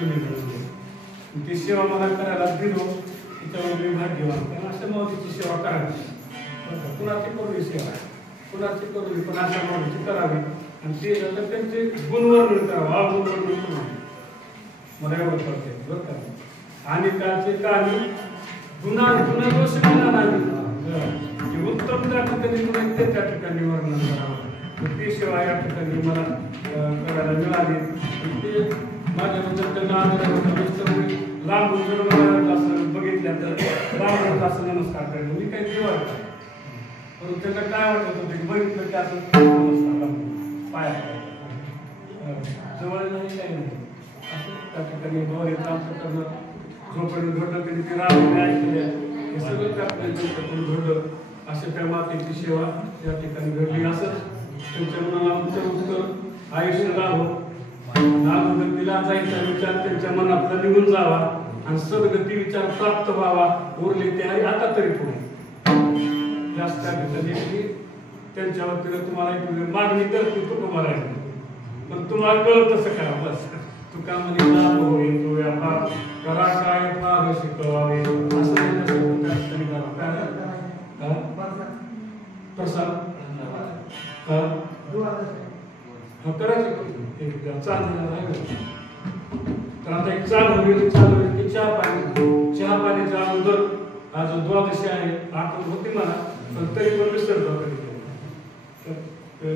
तुम्ही ती सेवा मला करायला दिलो त्याच्यावर मी भाग्यवान कारण अशा माऊलीची सेवा करावी कुणाची करूवी सेवा कुणाची करूवी पण अशा माऊलीची करावी आणि ते त्यांचे गुणवर्णन करावं अवगुणवर्णन करू मला एवढं कळते बरं का आणि त्याचे काही गुन्हा दोष गुन्हा नाही उत्तम त्या ठिकाणी ते त्या ठिकाणी वर्णन करावं ती सेवा या ठिकाणी मला करायला मिळाली. ते माझ्याबद्दल त्यांना आदर लांबून जर मला असं बघितलं तर लांबून असं नमस्कार करायला मी काही देवा परंतु त्यांना काय वाटत होतं की बघितलं की असं नमस्कार पाया जवळ नाही काही नाही असं त्या ठिकाणी गौरीचं आमचं करणं जोपर्यंत घडलं तरी ते राम ऐकले हे सगळं त्या घडलं अशा त्या मातेची सेवा या ठिकाणी घडली. असंच त्यांच्या मनाला उत्तर आयुष्य लाभो नागगतीला जायचा विचार त्यांच्या मनातला निघून जावा आणि सद्गती विचार प्राप्त व्हावा उरले ते आहे आता तरी पुढे जास्त त्यांच्या वतीने तुम्हाला एक मागणी करतो तो तुम्हाला पण तुम्हाला कळत तसं करा बस तुका म्हणे लाभ होईल तो व्यापार करा काय फार शिकवावे असं प्रसाद करायचं तर आता एक चालू होईल की चहा पाण्याच्या अगोदर आज द्वादशी आहे आठवण होती मला पण तरी पण विसरतो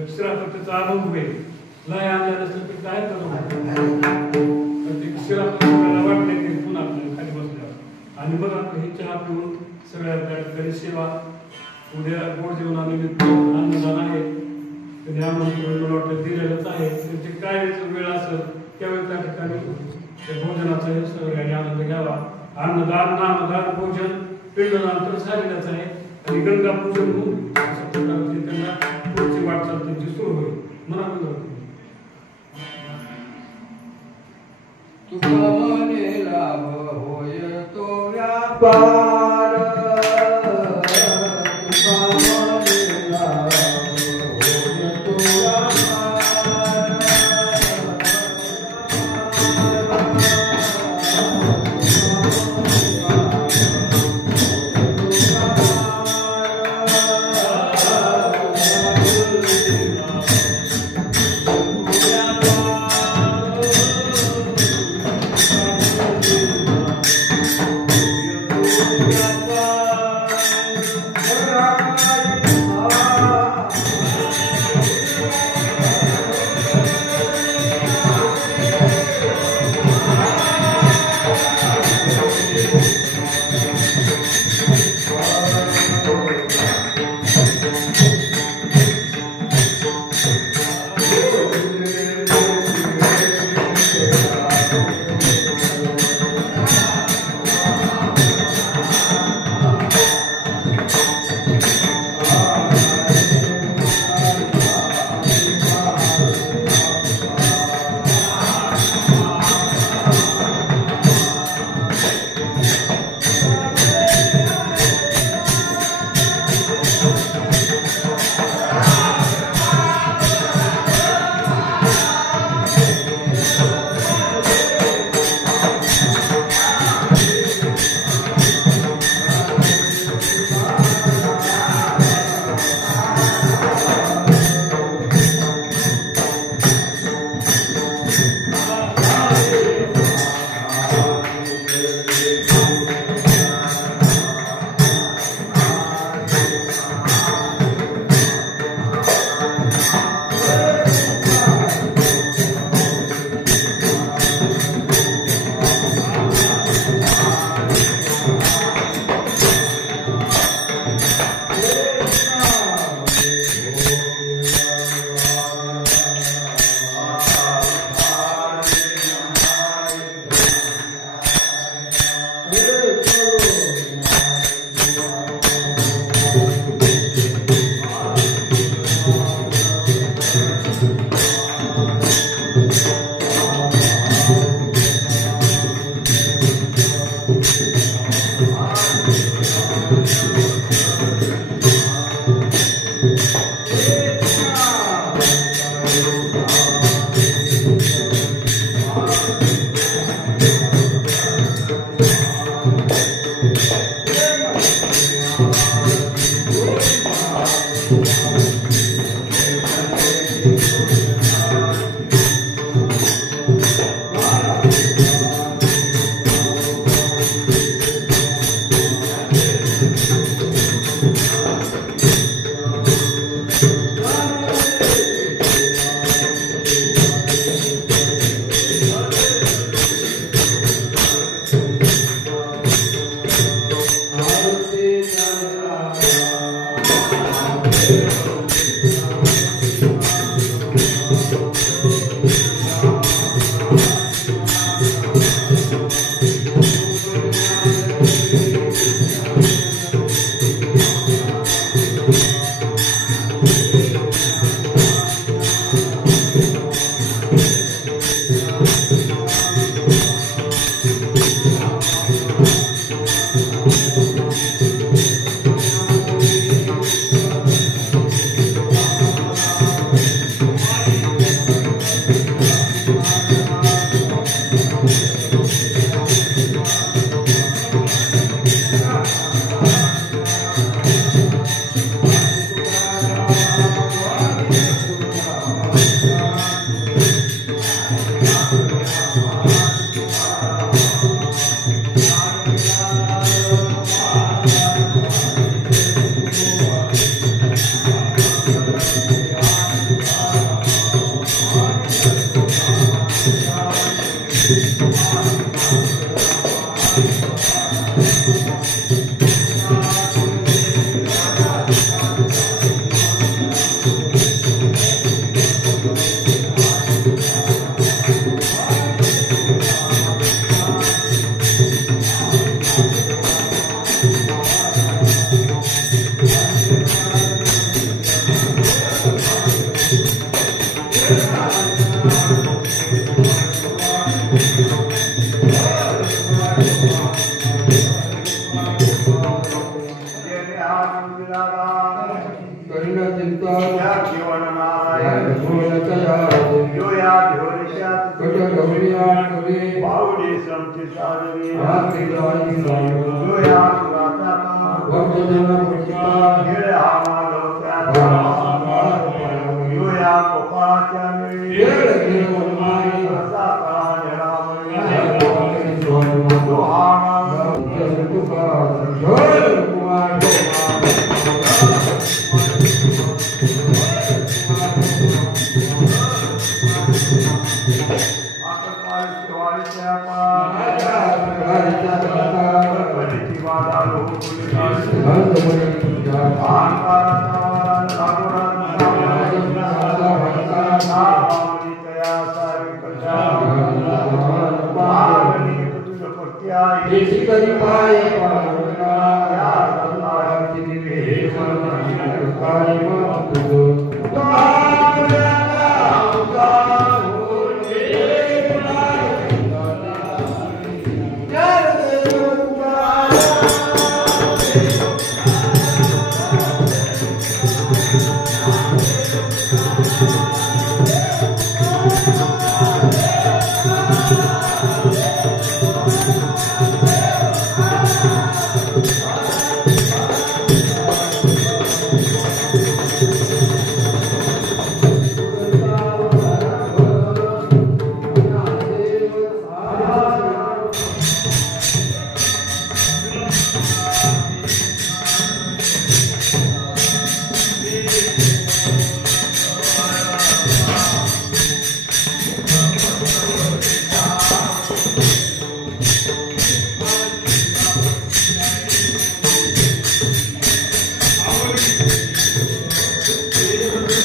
शिरापतीचा अनुभव होईल लय आणल्या नसलं तर काय शिरापतीला वाटले की पुन्हा खाली बसल्यावर आणि मग आपण ही चहा पिऊन सगळ्या सेवा उद्या गोड जेवणानिमित्त अन्नदान आहे त्याने आम्हाला मला वाटतं दिलेलंच आहे त्यांची काय वेळ असेल त्यावेळी त्या ठिकाणी भोजनाचा सगळ्यांनी आनंद घ्यावा. अन्नदान नामदान भोजन पिंडदान तर झालेलंच आहे आणि गंगा पूजन होऊन अशा प्रकारची त्यांना पुढची वाटचाल त्यांची सुरू होईल. मला तुका म्हणे लाभ होय तो व्यापार तुका म्हणे लाभ होय तो व्यापार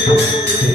Thank you.